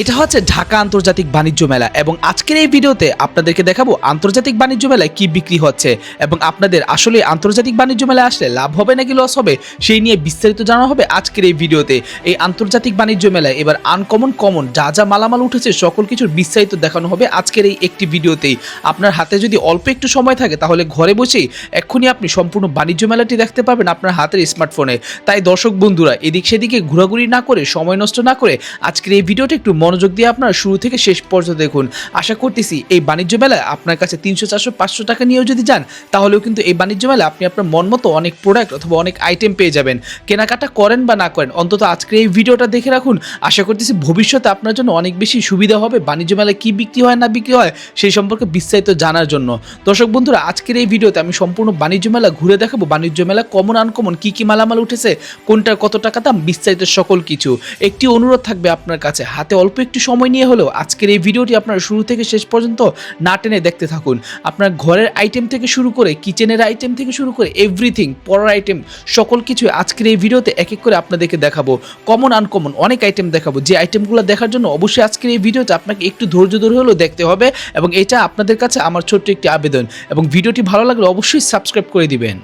এটা হচ্ছে ঢাকা আন্তর্জাতিক বাণিজ্য মেলা এবং আজকের এই ভিডিওতে আপনাদেরকে দেখাবো আন্তর্জাতিক বাণিজ্য মেলায় কি বিক্রি হচ্ছে এবং আপনাদের আসলে আন্তর্জাতিক বাণিজ্য মেলায় আসলে লাভ হবে নাকি লস হবে সেই নিয়ে বিস্তারিত জানা হবে আজকের এই ভিডিওতে। এই আন্তর্জাতিক বাণিজ্য মেলায় এবার আনকমন যা যা মালামাল উঠেছে সকল কিছুর বিস্তারিত দেখানো হবে আজকের এই একটি ভিডিওতেই। আপনার হাতে যদি অল্প একটু সময় থাকে তাহলে ঘরে বসেই এক্ষুনি আপনি সম্পূর্ণ বাণিজ্য মেলাটি দেখতে পাবেন আপনার হাতের স্মার্টফোনে। তাই দর্শক বন্ধুরা এদিক সেদিকে ঘোরাঘুরি না করে, সময় নষ্ট না করে আজকের এই ভিডিওটি একটু মনোযোগ দিয়ে আপনারা শুরু থেকে শেষ পর্যন্ত দেখুন। আশা করতেছি এই বাণিজ্য মেলায় আপনার কাছে 300, 400, 500 টাকা নিয়েও যদি যান তাহলেও কিন্তু এই বাণিজ্য মেলায় আপনি আপনার মন মতো অনেক প্রোডাক্ট অথবা অনেক আইটেম পেয়ে যাবেন। কেনাকাটা করেন বা না করেন অন্তত আজকের এই ভিডিওটা দেখে রাখুন। আশা করতেছি ভবিষ্যতে আপনার জন্য অনেক বেশি সুবিধা হবে বাণিজ্য মেলায় কি বিক্রি হয় না বিক্রি হয় সেই সম্পর্কে বিস্তারিত জানার জন্য। দর্শক বন্ধুরা আজকের এই ভিডিওতে আমি সম্পূর্ণ বাণিজ্য মেলা ঘুরে দেখাবো, বাণিজ্য মেলা কমন আনকমন কি কি মালামাল উঠেছে, কোনটার কত টাকা দাম, বিস্তারিত সকল কিছু। একটি অনুরোধ থাকবে আপনার কাছে, হাতে অল্প একটু সময় নিয়ে হলেও আজকের এই ভিডিওটি আপনারা শুরু থেকে শেষ পর্যন্ত না টেনে দেখতে থাকুন। আপনার ঘরের আইটেম থেকে শুরু করে, কিচেনের আইটেম থেকে শুরু করে এভরিথিং, পড়ার আইটেম সকল কিছু আজকের এই ভিডিওতে এক এক করে আপনাদেরকে দেখাবো। কমন আনকমন অনেক আইটেম দেখাবো, যে আইটেমগুলো দেখার জন্য অবশ্যই আজকের এই ভিডিওতে আপনাকে একটু ধৈর্য ধরে হলেও দেখতে হবে এবং এটা আপনাদের কাছে আমার ছোট্ট একটি আবেদন। এবং ভিডিওটি ভালো লাগলে অবশ্যই সাবস্ক্রাইব করে দিবেন।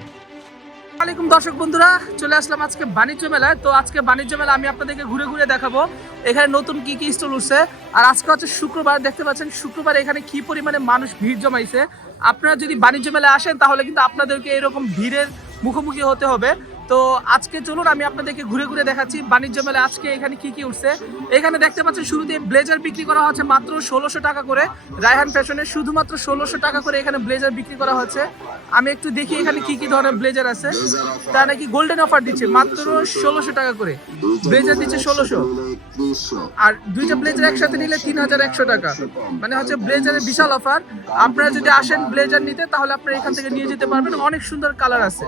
আসসালামাইকুম দর্শক বন্ধুরা, চলে আসলাম আজকে বাণিজ্য মেলায়। তো আজকে বাণিজ্য মেলা আমি আপনাদেরকে ঘুরে ঘুরে দেখাবো এখানে নতুন কি কি স্টল উঠছে। আর আজকে হচ্ছে শুক্রবার, দেখতে পাচ্ছেন শুক্রবার এখানে কি পরিমাণে মানুষ ভিড় জমাইছে। আপনারা যদি বাণিজ্য মেলায় আসেন তাহলে কিন্তু আপনাদেরকে এরকম ভিড়ের মুখোমুখি হতে হবে। তো আজকে চলুন আমি আপনাদেরকে ঘুরে ঘুরে দেখাচ্ছি বাণিজ্য মেলায় আজকে এখানে কি কি উঠছে। এখানে দেখতে পাচ্ছেন শুরুতে ব্লেজার বিক্রি করা হচ্ছে মাত্র 1600 টাকা করে। রায়হান ফ্যাশনে শুধুমাত্র 1600 টাকা করে এখানে ব্লেজার বিক্রি করা হচ্ছে। আমি একটু দেখি এখানে কি কি ধরনের ব্লেজার আছে। তা নাকি গোল্ডেন অফার দিচ্ছে মাত্র 1600 টাকা করে ব্লেজার দিচ্ছে 1600, আর দুইটা ব্লেজার একসাথে নিলে 3100 টাকা, মানে হচ্ছে ব্লেজারের বিশাল অফার। আপনারা যদি আসেন ব্লেজার নিতে তাহলে আপনারা এখান থেকে নিয়ে যেতে পারবেন। অনেক সুন্দর কালার আছে,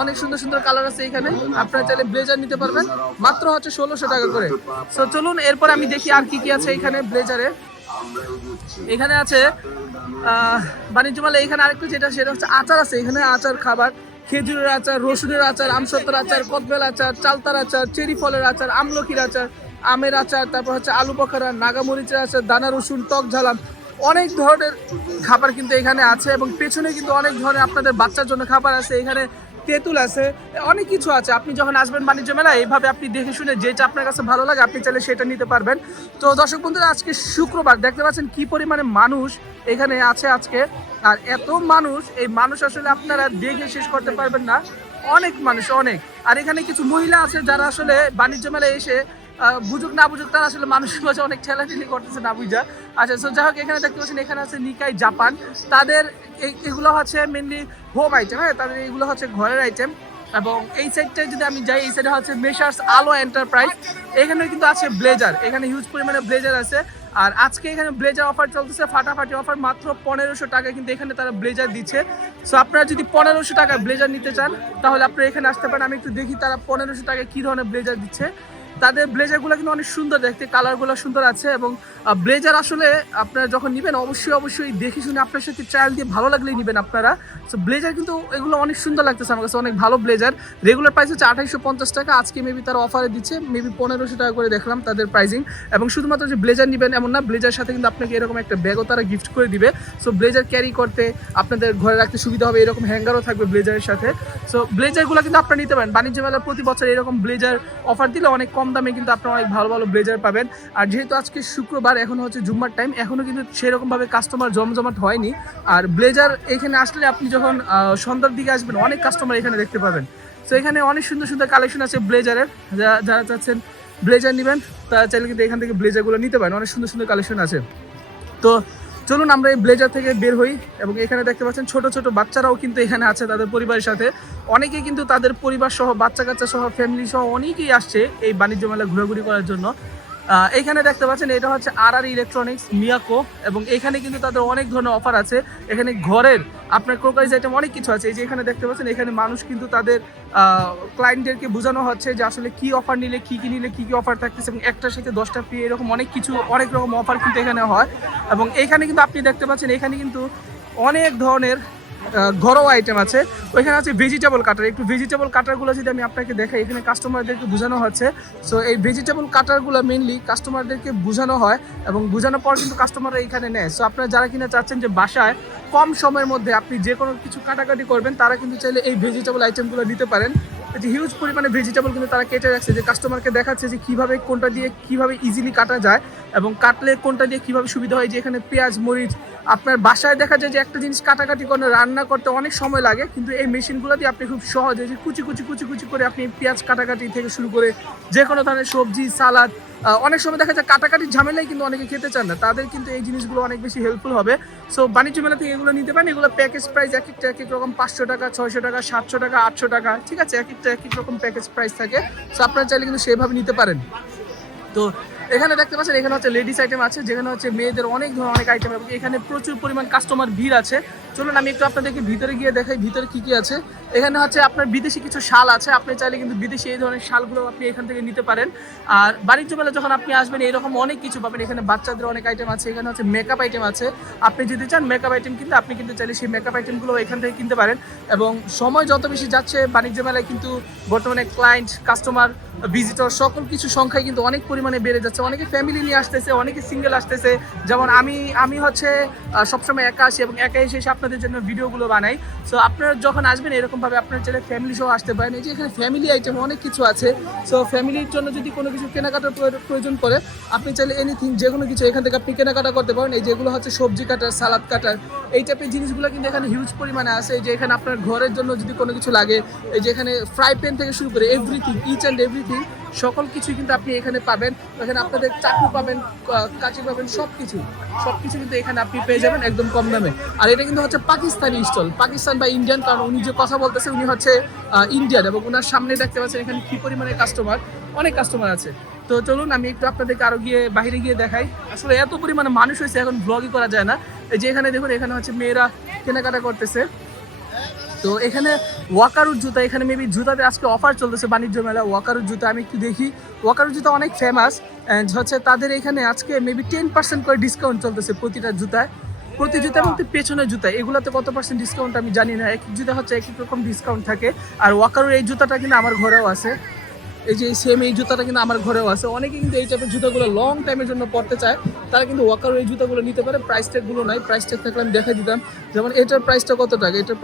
অনেক সুন্দর সুন্দর কালার আছে এখানে। আপনারা চাইলে ব্লেজার নিতে পারবেন মাত্র হচ্ছে 1600 টাকা করে। তো চলুন এরপর আমি দেখি আর কি কি আছে এখানে ব্লেজারে। এখানে আছে বাণিজ্য মেলা, এখানে আরেকটু যেটা সেটা হচ্ছে আচার আছে। এখানে আচার খাবার, খেজুরের আচার, রসুনের আচার, আমসত্তার আচার, কদবেল আচার, চালতার আচার, চেরি ফলের আচার, আমলকির আচার, আমের আচার, তারপর হচ্ছে আলু বখারা, নাগামরিচের আচার, দানা রসুন, টক ঝালাম, অনেক ধরনের খাবার কিন্তু এখানে আছে। এবং পেছনে কিন্তু অনেক ধরনের আপনাদের বাচ্চার জন্য খাবার আছে। এখানে তেঁতুল আছে, অনেক কিছু আছে। আপনি যখন আসবেন বাণিজ্য মেলায় এইভাবে আপনি দেখে শুনে যেটা আপনার কাছে ভালো লাগে আপনি চাইলে সেটা নিতে পারবেন। তো দর্শক বন্ধুরা আজকে শুক্রবার, দেখতে পাচ্ছেন কি পরিমাণে মানুষ এখানে আছে আজকে। আর এত মানুষ, এই মানুষ আসলে আপনারা দেখে শেষ করতে পারবেন না, অনেক মানুষ অনেক। আর এখানে কিছু মহিলা আছে যারা আসলে বাণিজ্য মেলায় এসে বুঝুক না বুঝুক তারা আসলে মানুষের মাঝে অনেক ঠেলাঠেলি করতেছে না বুঝা। আচ্ছা, সো যাই হোক এখানে দেখতে পাচ্ছেন এখানে আছে নিকাই জাপান। তাদের এগুলো হচ্ছে মেনলি হোম আইটেম, হ্যাঁ, তাদের এগুলো হচ্ছে ঘরের আইটেম। এবং এই সাইডটায় যদি আমি যাই, এই সাইডে হচ্ছে মেসার্স আলো এন্টারপ্রাইজ। এখানে কিন্তু আছে ব্লেজার, এখানে হিউজ পরিমাণে ব্লেজার আছে। আর আজকে এখানে ব্লেজার অফার চলতেছে, ফাটাফাটি অফার, মাত্র 1500 টাকা কিন্তু এখানে তারা ব্লেজার দিচ্ছে। সো আপনারা যদি 1500 টাকায় ব্লেজার নিতে চান তাহলে আপনারা এখানে আসতে পারেন। আমি একটু দেখি তারা 1500 টাকায় কী ধরনের ব্লেজার দিচ্ছে। তাদের ব্লেজারগুলো কিন্তু অনেক সুন্দর দেখতে, কালারগুলো সুন্দর আছে। এবং ব্লেজার আসলে আপনারা যখন নেবেন অবশ্যই দেখে শুনে আপনার সাথে ট্রায়াল দিয়ে ভালো লাগলেই নেবেন আপনারা। সো ব্লেজার কিন্তু এগুলো অনেক সুন্দর লাগতেছে আমার কাছে, অনেক ভালো ব্লেজার। রেগুলার প্রাইস হচ্ছে 2850 টাকা, আজকে মেবি তারা অফারে দিচ্ছে মেবি 1500 টাকা করে দেখলাম তাদের প্রাইসিং। এবং শুধুমাত্র যে ব্লেজার নেবেন এমন না, ব্লেজার সাথে কিন্তু আপনাকে এরকম একটা ব্যাগও তারা গিফট করে দিবে। সো ব্লেজার ক্যারি করতে আপনাদের ঘরে রাখতে সুবিধা হবে, এরকম হ্যাঙ্গারও থাকবে ব্লেজারের সাথে। সো ব্লেজারগুলো কিন্তু আপনারা নিতে পারেন। বাণিজ্য মেলার প্রতি বছর এরকম ব্লেজার অফার দিলে অনেক কম দামে কিন্তু আপনারা অনেক ভালো ভালো ব্লেজার পাবেন। আর যেহেতু আজকে শুক্রবার, এখন হচ্ছে জুম্মার টাইম, এখনও কিন্তু সেরকমভাবে কাস্টমার জমজমাট হয়নি। আর ব্লেজার এখানে আসলে আপনি যখন সন্ধ্যার দিকে আসবেন অনেক কাস্টমার এখানে দেখতে পাবেন। সো এখানে অনেক সুন্দর সুন্দর কালেকশন আছে ব্লেজারের। যারা চাচ্ছেন ব্লেজার নেবেন তারা চাইলে কিন্তু এখান থেকে ব্লেজারগুলো নিতে পারেন, অনেক সুন্দর সুন্দর কালেকশন আছে। তো চলুন আমরা এই ব্লেজার থেকে বের হই। এবং এখানে দেখতে পাচ্ছেন ছোট ছোট বাচ্চারাও কিন্তু এখানে আছে তাদের পরিবারের সাথে। অনেকেই কিন্তু তাদের পরিবার সহ, বাচ্চা কাচ্চা সহ, ফ্যামিলি সহ অনেকেই আসছে এই বাণিজ্য মেলা ঘোরাঘুরি করার জন্য। এখানে দেখতে পাচ্ছেন এটা হচ্ছে আর ইলেকট্রনিক্স মিয়াকো। এবং এখানে কিন্তু তাদের অনেক ধরনের অফার আছে। এখানে ঘরের আপনার ক্রোকারিজ আইটেম অনেক কিছু আছে। এই যে এখানে দেখতে পাচ্ছেন এখানে মানুষ কিন্তু তাদের ক্লায়েন্টদেরকে বোঝানো হচ্ছে যে আসলে কি অফার নিলে কি নিলে কি অফার থাকতেছে, এবং একটার সাথে 10টা ফ্রি, এরকম অনেক কিছু, অনেক রকম অফার কিন্তু এখানে হয়। এবং এখানে কিন্তু আপনি দেখতে পাচ্ছেন এখানে কিন্তু অনেক ধরনের ঘরোয়া আইটেম আছে। ওইখানে আছে ভেজিটেবল কাটার। একটু ভেজিটেবল কাটারগুলো যদি আমি আপনাকে দেখাই, এখানে কাস্টমারদেরকে বোঝানো হচ্ছে। সো এই ভেজিটেবল কাটারগুলো মেনলি কাস্টমারদেরকে বোঝানো হয় এবং বোঝানোর পর কিন্তু কাস্টমাররা এখানে নেয়। সো আপনারা যারা কিনা চাচ্ছেন যে বাসায় কম সময়ের মধ্যে আপনি যে কোনো কিছু কাটাকাটি করবেন, তারা কিন্তু চাইলে এই ভেজিটেবল আইটেমগুলো নিতে পারেন। যে হিউজ পরিমাণে ভেজিটেবল কিন্তু তারা কেটে রাখছে, যে কাস্টমারকে দেখাচ্ছে যে কীভাবে কোনটা দিয়ে কীভাবে ইজিলি কাটা যায় এবং কাটলে কোনটা দিয়ে কীভাবে সুবিধা হয়। যে এখানে পেঁয়াজ মরিচ, আপনার বাসায় দেখা যায় যে একটা জিনিস কাটাকাটি করে রান্না করতে অনেক সময় লাগে, কিন্তু এই মেশিনগুলো দিয়ে আপনি খুব সহজে যে কুচি কুচি কুচি কুচি করে আপনি পেঁয়াজ কাটাকাটি থেকে শুরু করে যে কোনো ধরনের সবজি সালাদ, অনেক সময় দেখা যায় কাটাকাটির ঝামেলাই কিন্তু অনেকে খেতে চান না, তাদের কিন্তু এই জিনিসগুলো অনেক বেশি হেল্পফুল হবে। সো বাণিজ্য মেলা থেকে এগুলো নিতে পারেন। এগুলো প্যাকেজ প্রাইস এক একটা এক এক রকম, 500 টাকা, 600 টাকা, 700 টাকা, 800 টাকা, ঠিক আছে, এক একটা এক এক রকম প্যাকেজ প্রাইস থাকে। সো আপনারা চাইলে কিন্তু সেভাবে নিতে পারেন। তো এখানে দেখতে পাচ্ছেন, এখানে হচ্ছে লেডিস আইটেম আছে, যেখানে হচ্ছে মেয়েদের অনেক ধরনের অনেক আইটেম, এবং এখানে প্রচুর পরিমাণ কাস্টমার ভিড় আছে। চলুন আমি একটু আপনাদেরকে ভিতরে গিয়ে দেখাই ভিতরে কি কি আছে। এখানে হচ্ছে আপনার বিদেশি কিছু শাল আছে, আপনি চাইলে কিন্তু বিদেশি এই ধরনের শালগুলো আপনি এখান থেকে নিতে পারেন। আর বাণিজ্য মেলা যখন আপনি আসবেন এরকম অনেক কিছু পাবেন। এখানে বাচ্চাদের অনেক আইটেম আছে, এখানে হচ্ছে মেকআপ আইটেম আছে। আপনি যদি চান মেকআপ আইটেম কিনতে, আপনি কিন্তু চাইলে সেই মেকআপ আইটেমগুলো এখান থেকে কিনতে পারেন। এবং সময় যত বেশি যাচ্ছে বাণিজ্য মেলায় কিন্তু বর্তমানে ক্লায়েন্ট, কাস্টমার, ভিজিটর সকল কিছু সংখ্যায় কিন্তু অনেক পরিমাণে বেড়ে যাচ্ছে। অনেকে ফ্যামিলি নিয়ে আসতেছে, অনেকে সিঙ্গেল আসতেছে। যেমন আমি হচ্ছে সবসময় একা আসি এবং একা এসে আপনাদের জন্য ভিডিওগুলো বানাই। সো আপনারা যখন আসবেন এরকমভাবে আপনার চাইলে ফ্যামিলি সহ আসতে পারেন। এই যে এখানে ফ্যামিলি আইটেম অনেক কিছু আছে। সো ফ্যামিলির জন্য যদি কোনো কিছু কেনাকাটার প্রয়োজন পড়ে, আপনি চাইলে এনিথিং যে কোনো কিছু এখান থেকে আপনি কেনাকাটা করতে পারেন। এই যেগুলো হচ্ছে সবজি কাটার, সালাদ কাটার, এই টাইপের জিনিসগুলো কিন্তু এখানে হিউজ পরিমাণে আছে। এই যে এখানে আপনার ঘরের জন্য যদি কোনো কিছু লাগে, এই যে এখানে ফ্রাই প্যান থেকে শুরু করে এভরিথিং, ইচ অ্যান্ড এভরিথিং সকল কিছুই কিন্তু আপনি এখানে পাবেন। এখানে আপনাদের চাকু পাবেন, কাঁচি পাবেন, সব কিছু কিন্তু এখানে আপনি পেয়ে যাবেন একদম কম দামে। আর এটা কিন্তু হচ্ছে পাকিস্তানি স্টল, পাকিস্তান বা ইন্ডিয়ান, কারণ উনি যে কথা বলতেছে উনি হচ্ছে ইন্ডিয়ান, এবং ওনার সামনে দেখতে পাচ্ছেন এখানে কি পরিমাণে কাস্টমার, অনেক কাস্টমার আছে। তো চলুন আমি একটু আপনাদেরকে আরো গিয়ে বাইরে গিয়ে দেখাই। আসলে এত পরিমাণে মানুষ হয়েছে এখন ব্লগই করা যায় না। এই যে এখানে দেখুন, এখানে হচ্ছে মেয়েরা কেনাকাটা করতেছে। তো এখানে ওয়াকারুর জুতা, এখানে মেবি জুতাতে আজকে অফার চলতেছে বাণিজ্য মেলা। ওয়াকারুর জুতা আমি একটু দেখি, ওয়াকারুর জুতা অনেক ফেমাস, হচ্ছে তাদের এখানে আজকে মেবি 10% করে ডিসকাউন্ট চলতেছে প্রতিটা জুতায়, প্রতি জুতা বলতে পেছনের জুতা, এগুলোতে কত পার্সেন্ট ডিসকাউন্ট আমি জানি না। এক এক জুতা হচ্ছে এক এক রকম ডিসকাউন্ট থাকে। আর ওয়াকারুর এই জুতাটা কিন্তু আমার ঘরেও আছে, এই যে সেম এই জুতাটা কিন্তু আমার ঘরেও আছে। অনেকে কিন্তু এই টাইপের জুতাগুলো লং টাইমের জন্য পড়তে চায়, তারা কিন্তু ওয়াকারও এই জুতাগুলো নিতে পারে। প্রাইস ট্যাগুলো নাই, প্রাইস ট্যাগ থাকলে আমি দেখাই দিতাম। যেমন এটার প্রাইসটা কত টাকা, এটার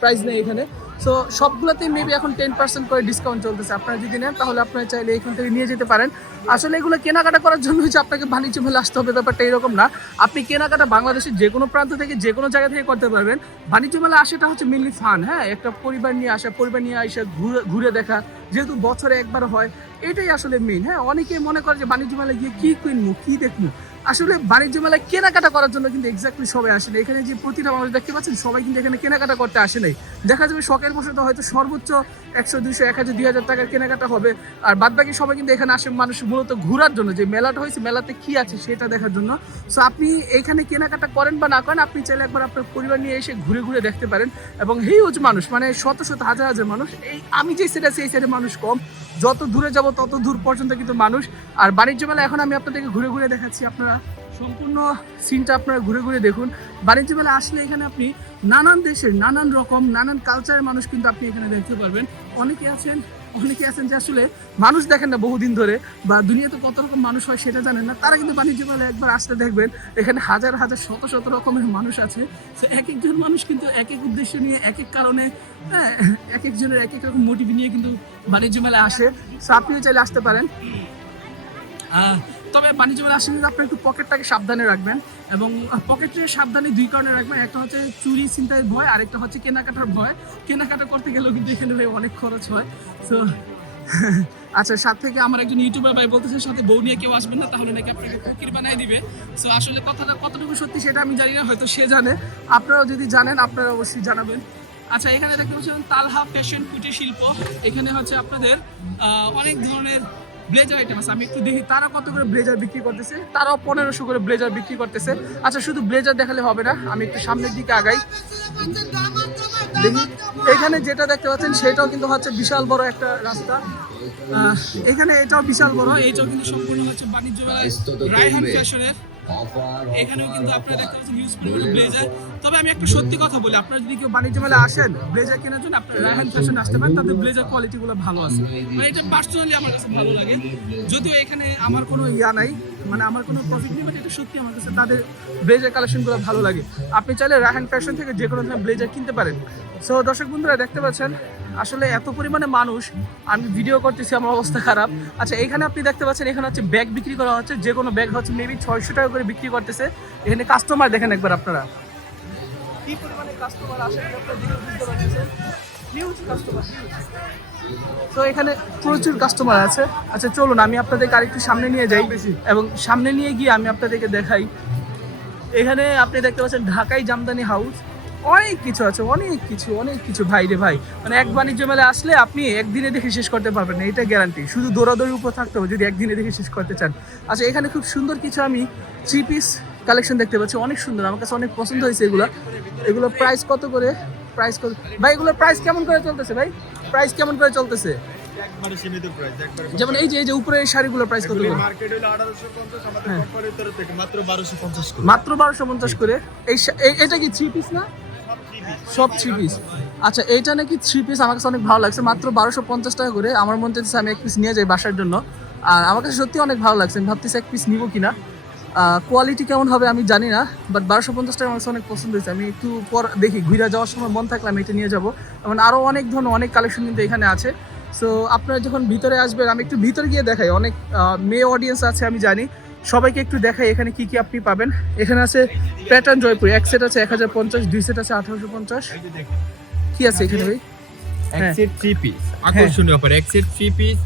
প্রাইস নেই এখানে। সো সবগুলোতেই মেবি এখন 10% করে ডিসকাউন্ট চলতেছে। আপনারা যদি নেন তাহলে আপনারা চাইলে এখান থেকে নিয়ে যেতে পারেন। আসলে এগুলো কেনাকাটা করার জন্য হচ্ছে আপনাকে বাণিজ্য মেলা আসতে হবে, ব্যাপারটা এরকম না। আপনি কেনাকাটা বাংলাদেশের যে কোনো প্রান্ত থেকে যে কোনো জায়গা থেকে করতে পারবেন। বাণিজ্য মেলা আসাটা হচ্ছে মেনলি ফান, হ্যাঁ, একটা পরিবার নিয়ে আসা, পরিবার নিয়ে আসা ঘুরে দেখা, যেহেতু বছরে একবার হয়, এটাই আসলে মেন। হ্যাঁ, অনেকে মনে করে যে বাণিজ্য মেলায় গিয়ে কী কিনবো, কী দেখবো। আসলে বাণিজ্য মেলায় কেনাকাটা করার জন্য কিন্তু এক্স্যাক্টলি সবাই আসে না। এখানে যে প্রতিটা মানুষ দেখতে পাচ্ছেন সবাই কিন্তু এখানে কেনাকাটা করতে আসে নাই। দেখা যাবে শখের বশত হয়তো সর্বোচ্চ 100, 200, 1000, 2000 টাকার কেনাকাটা হবে। আর বাদবাকি সবাই কিন্তু এখানে আসে মানুষ মূলত ঘোরার জন্য, যে মেলাটা হয়েছে মেলাতে কি আছে সেটা দেখার জন্য। সো আপনি এখানে কেনাকাটা করেন বা না করেন, আপনি চাইলে একবার আপনার পরিবার নিয়ে এসে ঘুরে দেখতে পারেন। এবং হিউজ মানুষ, মানে শত হাজার মানুষ। এই আমি যে সাইডে আছি এই সাইডে মানুষ কম, যত দূরে যাব তত দূর পর্যন্ত কিন্তু মানুষ। আর বাণিজ্য মেলা এখন আমি আপনাদেরকে ঘুরে দেখাচ্ছি, আপনারা সম্পূর্ণ সিনটা আপনারা ঘুরে দেখুন। বাণিজ্য মেলা আসলে এখানে আপনি নানান দেশের নানান রকম নানান কালচারের মানুষ কিন্তু আপনি এখানে দেখতে পারবেন। অনেকে আছেন যে আসলে মানুষ দেখেন না বহুদিন ধরে, বা দুনিয়াতে কত রকম মানুষ হয় সেটা জানেন না, তারা কিন্তু বাণিজ্য মেলায় একবার আসতে দেখবেন এখানে হাজার শত রকমের মানুষ আছে। সো এক একজন মানুষ কিন্তু এক এক উদ্দেশ্য নিয়ে, এক এক কারণে, হ্যাঁ, এক একজনের এক এক রকম মোটিভ নিয়ে কিন্তু বাণিজ্য মেলায় আসে। সো আপনিও চাইলে আসতে পারেন। তবে বাণিজ্য মেলা আসলে আপনার একটু পকেটটাকে সাবধানে রাখবেন, এবং পকেটে সাবধানে দুই কারণে রাখবেন। একটা হচ্ছে চুরি ছিনতাইয়ের ভয়, আর একটা হচ্ছে কেনাকাটার ভয়। কেনাকাটা করতে গেলেও কিন্তু এখানে অনেক খরচ হয়। সো আচ্ছা, সাথে থেকে আমার একজন ইউটিউবার ভাই বলতেছে সাথে বউ নিয়ে কেউ আসবেন না, তাহলে নাকি আপনাকে ফকির বানায় দিবে। সো আসলে কথাটা কতটুকু সত্যি সেটা আমি জানি না, হয়তো সে জানে। আপনারাও যদি জানেন আপনারা অবশ্যই জানাবেন। আচ্ছা, এখানে দেখতে পাচ্ছেন তালহা ফ্যাশন কুটির শিল্প। এখানে হচ্ছে আপনাদের অনেক ধরনের ব্লেজার আইটেম আছে। আমি একটু দেখি তারা কত করে ব্লেজার বিক্রি করতেছে। তারাও 1500 করে ব্লেজার বিক্রি করতেছে। আচ্ছা, শুধু ব্লেজার দেখালে হবে না, আমি একটু সামনের দিকে আগাই দেখি। এখানে যেটা দেখতে পাচ্ছেন সেটাও কিন্তু হচ্ছে বিশাল বড় একটা রাস্তা। এখানে এটাও বিশাল বড়, এইটাও কিন্তু সম্পূর্ণ হচ্ছে বাণিজ্য মেলায় রায়হান ফ্যাশনের। এখানেও কিন্তু আপনারা দেখতে পাচ্ছেন হিউজ পরিমাণে ব্লেজার। তবে আমি একটা সত্যি কথা বলি, আপনারা যদি কেউ বাণিজ্য মেলা আসেন ব্লেজার কেনার জন্য, আপনারা রায়হান ফ্যাশন আসতে পারেন, তাদের ব্লেজার কোয়ালিটি গুলো ভালো আছে। মানে এটা পার্সোনালি আমার কাছে ভালো লাগে, যদিও এখানে আমার কোনো ইয়া নাই, মানে আমার কোনো প্রফিট নেই, বাট এটা সত্যি আমার কাছে তাদের ব্লেজার কালেকশনগুলো ভালো লাগে। আপনি চাইলে রায়হান ফ্যাশন থেকে যে কোনো ধরনের ব্লেজার কিনতে পারেন। সো দর্শক বন্ধুরা দেখতে পাচ্ছেন আসলে এত পরিমাণে মানুষ, আমি ভিডিও করতেছি, আমার অবস্থা খারাপ। আচ্ছা, এখানে আপনি দেখতে পাচ্ছেন এখানে হচ্ছে ব্যাগ বিক্রি করা হচ্ছে, যে কোনো ব্যাগ হচ্ছে মেবি 600 টাকা করে বিক্রি করতেছে। এখানে কাস্টমার দেখেন একবার আপনারা, কি পরিমাণে কাস্টমার আসে আপনারা দেখে বুঝতে পারতেছেন, হিউজ কাস্টমার। তো এখানে প্রচুর কাস্টমার আছে। আচ্ছা চলুন আমি আপনাদেরকে আরেকটু সামনে নিয়ে যাই, এবং সামনে নিয়ে গিয়ে আমি আপনাদেরকে দেখাই। এখানে আপনি দেখতে পাচ্ছেন ঢাকাই জামদানি হাউস, অনেক কিছু আছে, অনেক কিছু ভাই রে ভাই। মানে এক বাণিজ্য মেলায় আসলে আপনি একদিনে দেখে শেষ করতে পারবেন না, এটা গ্যারান্টি। শুধু দৌড়াদৌড়ির উপর থাকতে হবে যদি একদিনে দেখে শেষ করতে চান। আচ্ছা, এখানে খুব সুন্দর কিছু আমি 3 পিস কালেকশন দেখতে পাচ্ছি, অনেক সুন্দর, আমার কাছে অনেক পছন্দ হয়েছে এগুলো প্রাইস কত করে? প্রাইস কত ভাই? এগুলোর প্রাইস কেমন করে চলতেছে ভাই? প্রাইস কেমন করে চলতেছে? একবারে সীমিত প্রাইস, একবারে যেমন এই যে উপরে এই শাড়িগুলোর প্রাইস কত করে? মার্কেট হলো 1850, আমাদের কোম্পানির তরফ থেকে মাত্র 1250 করে। মাত্র 1250 করে। এটা কি 3 পিস না? সব 3 পিস। আচ্ছা, এইটা নাকি 3 পিস, আমার কাছে অনেক ভালো লাগছে, মাত্র 1250 টাকা করে। আমার মন চাইছে আমি এক পিস নিয়ে যাই বাসার জন্য, আর আমার কাছে সত্যি অনেক ভালো লাগছে। আমি ভাবতেছি এক পিস নিবো কিনা। কোয়ালিটি কেমন হবে আমি জানি না, বাট 1250 টাকা আমার কাছে অনেক পছন্দ হয়েছে। আমি একটু পর দেখি, ঘুরে যাওয়ার সময় মন থাকলে আমি এটা নিয়ে যাবো। এবং আরও অনেক ধরনের অনেক কালেকশন কিন্তু এখানে আছে। সো আপনারা যখন ভিতরে আসবেন, আমি একটু ভিতরে গিয়ে দেখাই, অনেক মেয়ে অডিয়েন্স আছে আমি জানি, সবাইকে একটু দেখাই এখানে কি কি আপনি পাবেন। এখানে আছে প্যাটার্ন জয়পুর, এক সেট আছে 1050, 2 সেট আছে 1850। কি আছে এখানে ভাই? এক সেট 3 পিস আকর্ষণীয় অফার, এক সেট 3 পিস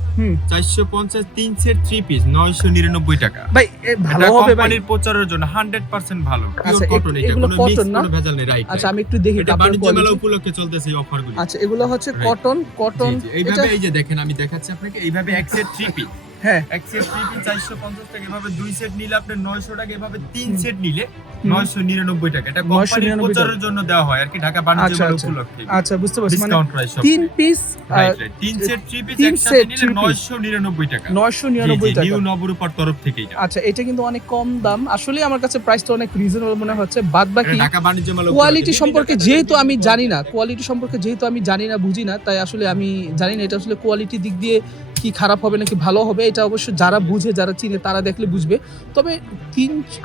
450, 3 সেট 3 পিস 999 টাকা। ভাই ভালো হবে ভাই, কোম্পানির প্রচারের জন্য 100% ভালো, আচ্ছা, পিওর কটন, এটা এগুলো কোনো মিক্স cotton না? কোনো ভেজাল নেই, রাইট। আচ্ছা আমি একটু দেখি এটা কাপড়ের বাণিজ্য মেলা কোয়ালিটি। উপলক্ষে চলতেছে এই অফারগুলো। আচ্ছা, এগুলো হচ্ছে Right. কটন। জি, জি, এইভাবে এই যে দেখেন আমি দেখাচ্ছি আপনাকে, এইভাবে এক সেট 3 পিস, হ্যাঁ এক সেট 3 পিস 450 টাকা, এভাবে 2 সেট নিলে আপনি 900 টাকা, এভাবে 3 সেট নিলে 999 টাকা। এটা কোম্পানির 999 প্রচারের জন্য দেওয়া হয় আর কি, ঢাকা বাণিজ্য আচ্ছা মেলা আচ্ছা উপলক্ষে। আচ্ছা, বুঝতে পারছি। মানে discount price 3 piece, right right, 3 set 3 piece তিন একসাথে set নিলে 3 piece 999 টাকা। 999 টাকা। নিউ নবরূপার তরফ থেকে এটা। আচ্ছা, এটা কিন্তু অনেক কম দাম আসলে, আমার কাছে প্রাইসটা অনেক রিজনেবল মনে হচ্ছে। বাদ বাকি এটা ঢাকা বাণিজ্য মেলা কোয়ালিটি উপলক্ষে। সম্পর্কে যেহেতু আমি জানি না, বুঝি না, তাই আসলে আমি জানি না এটা আসলে কোয়ালিটি দিক দিয়ে কি খারাপ হবে নাকি ভালো হবে, এটা অবশ্য যারা বুঝে, যারা চিনে, তারা দেখলে বুঝবে। তবে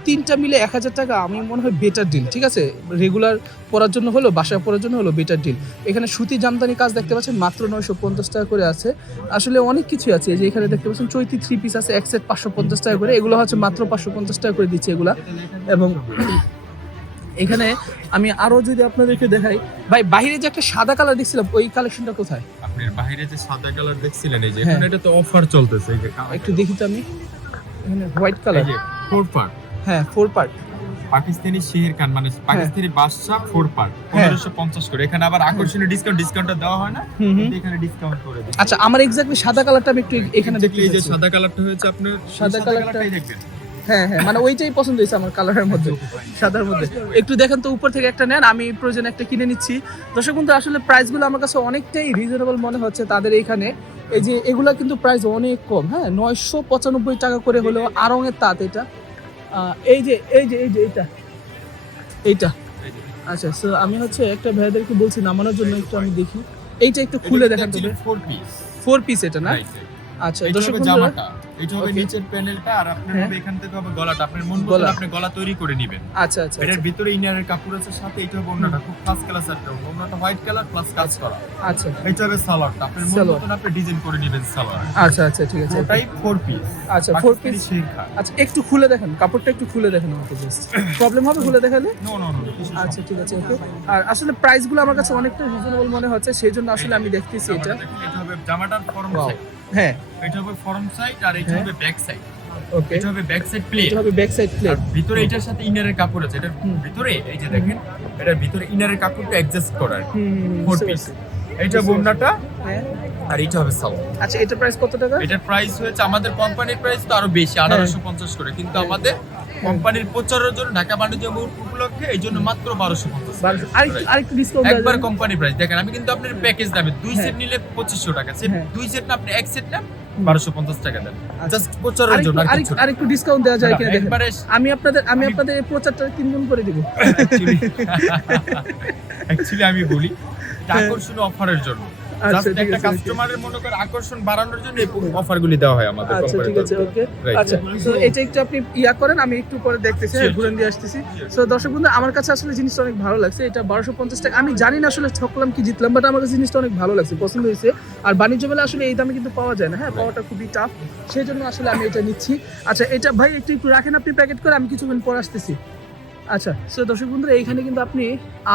তিনটা মিলে 1000 টাকা আমি মনে হয় বেটার ডিল। ঠিক আছে, রেগুলার পরার জন্য হলো, বাসায় পরার জন্য হলো বেটার ডিল। এখানে সুতি জামদানি কাজ দেখতে পাচ্ছেন, মাত্র 950 টাকা করে আছে। আসলে অনেক কিছু আছে, এই যে এখানে দেখতে পাচ্ছেন চৈতি 3 পিস আছে, এক সেট 550 টাকা করে। এগুলো হচ্ছে মাত্র 550 টাকা করে দিচ্ছে এগুলা। এবং এখানে আমি আরো যদি আপনাদেরকে দেখাই, ভাই বাইরে যে একটা সাদা কালার দেখছিলাম, ওই কালেকশনটা কোথায়? আপনার বাইরে যে সাদা কালার দেখছিলেন, এই যে হ্যাঁ। এখন এটা তো অফার চলতেছে, এই যে একটু দেখি তো আমি, এখানে হোয়াইট কালার, এই যে 4 পার্ট হ্যাঁ 4 পার্ট। পাকিস্তানি শের খান, মানে পাকিস্তানি বাদশা 4 পার্ট হ্যাঁ। 1550 করে। এখানে আবার আকর্ষণীয় ডিসকাউন্টটা দেওয়া হয় না, কিন্তু এখানে ডিসকাউন্ট করে দিচ্ছে। আচ্ছা, আমার এক্স্যাক্টলি সাদা কালারটা আমি একটু এখানে দেখতে এই যে চাচ্ছি। সাদা কালারটা হয়েছে আপনার, সাদা কালারটা- কালারটাই দেখবেন। হ্যাঁ হ্যাঁ, মানে ওইটাই পছন্দ হয়েছে আমার কালারের মধ্যে, সাদার মধ্যে। একটু দেখেন তো, উপর থেকে একটা নেন, আমি প্রয়োজন একটা কিনে নিচ্ছি। দর্শক বন্ধু, আসলে প্রাইসগুলো আমার কাছে অনেকটাই রিজনেবল মনে হচ্ছে তাদের এইখানে। এই যে এগুলা কিন্তু প্রাইস অনেক কম, হ্যাঁ 995 টাকা করে হলেও আরঙের তাঁত এটা। এই যে এইটা আচ্ছা, সো আমি হচ্ছে একটা ভাইদেরকে বলছি নামানোর জন্য, একটু আমি দেখি এইটা একটু খুলে দেখান তো। 4 পিস 4 পিস এটা না? Right right. আচ্ছা এটা দর্শক হবে বন্ধুরা, জামাটা, এটা হবে Okay. নিচের প্যানেলটা, আর আপনার হ্যাঁ। হবে এখান থেকে হবে গলাটা। আপনার মন মতো গলা। আপনি গলা তৈরি করে নেবেন। আচ্ছা আচ্ছা এটার ভিতরে ইনারের কাপড় আছে, সাথে এটা হবে ওড়নাটা, খুব ফার্স্ট ক্লাস একটা ওড়নাটা, হোয়াইট কালার প্লাস কাজ করা। আচ্ছা এটা হবে সালোয়ারটা, আপনার মন সালোয়ার। মতন আপনি ডিজাইন করে নেবেন সালোয়ার। আচ্ছা আচ্ছা, ঠিক আছে। ওটাই 4 পিস। আচ্ছা 4 পিস। শেরখা। আচ্ছা, একটু খুলে দেখেন, কাপড়টা একটু খুলে দেখেন আমাকে, জাস্ট প্রবলেম হবে খুলে দেখালে? No no no. আচ্ছা ঠিক আছে, ওকে। আর আসলে প্রাইসগুলো আমার কাছে অনেকটা রিজনেবল মনে হচ্ছে, সেই জন্য আসলে আমি দেখতেছি এটা। এটা হবে জামাটার ফরম Wow. সাইড, হ্যাঁ এটা হবে ফরম সাইড, আর এটা হ্যাঁ। হবে ব্যাক সাইড। ওকে, এটা হবে ব্যাক সাইড প্লেন, এটা হবে ব্যাক সাইড আর প্লেট। ভিতরে এটার সাথে ইনারের কাপড় আছে। এটার ভিতরে এই যে দেখেন, এটার ভিতরে ইনারের কাপড়টা অ্যাডজাস্ট করা আর কি। 4 পিস। এটা বোনাটা, হ্যাঁ আর এটা হবে সালোয়ার। আচ্ছা, এটা প্রাইস কত টাকা? এটার প্রাইস হয়েছে, আমাদের কোম্পানির প্রাইস তো আরো বেশি, 1850 করে, কিন্তু আমাদের কোম্পানির প্রচারের জন্য ঢাকা বাণিজ্য মেলা উপলক্ষে এই জন্য মাত্র 1250। 1200। আরেকটু ডিসকাউন্ট একবার কোম্পানি প্রাইস দেখেন, আমি কিন্তু আপনার প্যাকেজ দামে 2 হ্যাঁ। সেট নিলে 2500 টাকা, সে হ্যাঁ। 2 সেট না, আপনি এক সেট নেন 1250 টাকা দেন জাস্ট প্রচারের জন্য আর কিছু না। আর একটু ডিসকাউন্ট দেওয়া যায় কিনা দেখেন। একবারে আমি আপনাদের এই প্রচারটা 3 গুণ করে দিব। অ্যাকচুয়ালি আমি বলি এটা আকর্ষণীয় অফারের জন্য, আচ্ছা, জাস্ট ঠিক একটা আছে, কাস্টমারের মনে করে আকর্ষণ বাড়ানোর জন্য এই অফারগুলি দেওয়া হয় আমাদের আচ্ছা ঠিক আছে, ওকে। Right. আচ্ছা, তো এটা একটু আপনি ইয়া করেন, আমি একটু পরে দেখতেছি, Sure, ঘুরে দিয়ে আসতেছি। সো দর্শক বন্ধু, আমার কাছে আসলে জিনিসটা অনেক ভালো লাগছে। এটা 1250 টাকা, আমি জানি না আসলে ঠকলাম কি জিতলাম, বাট আমার কাছে জিনিসটা অনেক ভালো লাগছে, পছন্দ হয়েছে। আর বাণিজ্য মেলা আসলে এই দামে কিন্তু পাওয়া যায় না, হ্যাঁ, পাওয়াটা খুবই টাফ, সেই জন্য আসলে আমি এটা নিচ্ছি। আচ্ছা, এটা ভাই একটু রাখেন আপনি প্যাকেট করে, আমি কিছুক্ষণ পর আসতেছি। আচ্ছা, সো দর্শক বন্ধুরা, এইখানে কিন্তু আপনি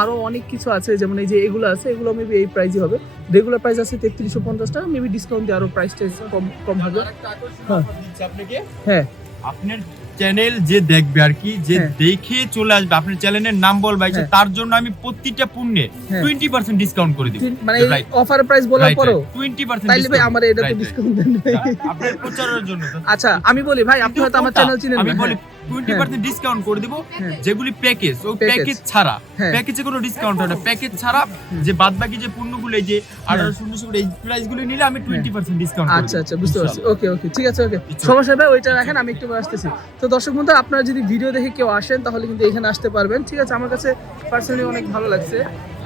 আরো অনেক কিছু আছে, যেমন এই যে এগুলো আছে, এগুলো মেবি এই প্রাইসই হবে। রেগুলার প্রাইস আছে 3350 টাকা, মেবি ডিসকাউন্ট দিয়ে আরো প্রাইসটা কম হবে। আরেকটা আকর্ষণীয় হ্যাঁ। অফার দিচ্ছি আপনাকে। হ্যাঁ, আপনার চ্যানেল যে দেখবে আর কি, যে হ্যাঁ। দেখে চলে আসবে, আপনার চ্যানেলের নাম বলবে, হ্যাঁ। তার জন্য আমি প্রতিটা পণ্যে হ্যাঁ। 20% ডিসকাউন্ট করে দিব। মানে এই অফার প্রাইস বলার পরও 20% তাইলে ভাই আমার এটা তো ডিসকাউন্ট দেন ভাই। আপনার প্রচারের জন্য। আচ্ছা, আমি বলি ভাই, আপনি হয়তো আমার চ্যানেল চিনেন না। আমি বলি হ্যাঁ। 20% ডিসকাউন্ট করে দিব। হ্যাঁ। যেগুলি প্যাকেজ, ও Package। প্যাকেজ ছাড়া, হ্যাঁ। প্যাকেজে কোনো ডিসকাউন্ট হয় না, প্যাকেজ ছাড়া যে বাদবাকি যে পণ্যগুলো, এই যে 1800 এই প্রাইসগুলো নিলে আমি 20% ডিসকাউন্ট করে আচ্ছা দিব। আচ্ছা, বুঝতে পারছি। ওকে ওকে, ঠিক আছে, ওকে, কিছু। সমস্যা ভাই, ওইটা রাখেন, আমি একটু পরে আসতেছি। তো দর্শক বন্ধু, আপনারা যদি ভিডিও দেখে কেউ আসেন তাহলে কিন্তু এখানে আসতে পারবেন, ঠিক আছে। আমার কাছে পার্সোনালি অনেক ভালো লাগছে।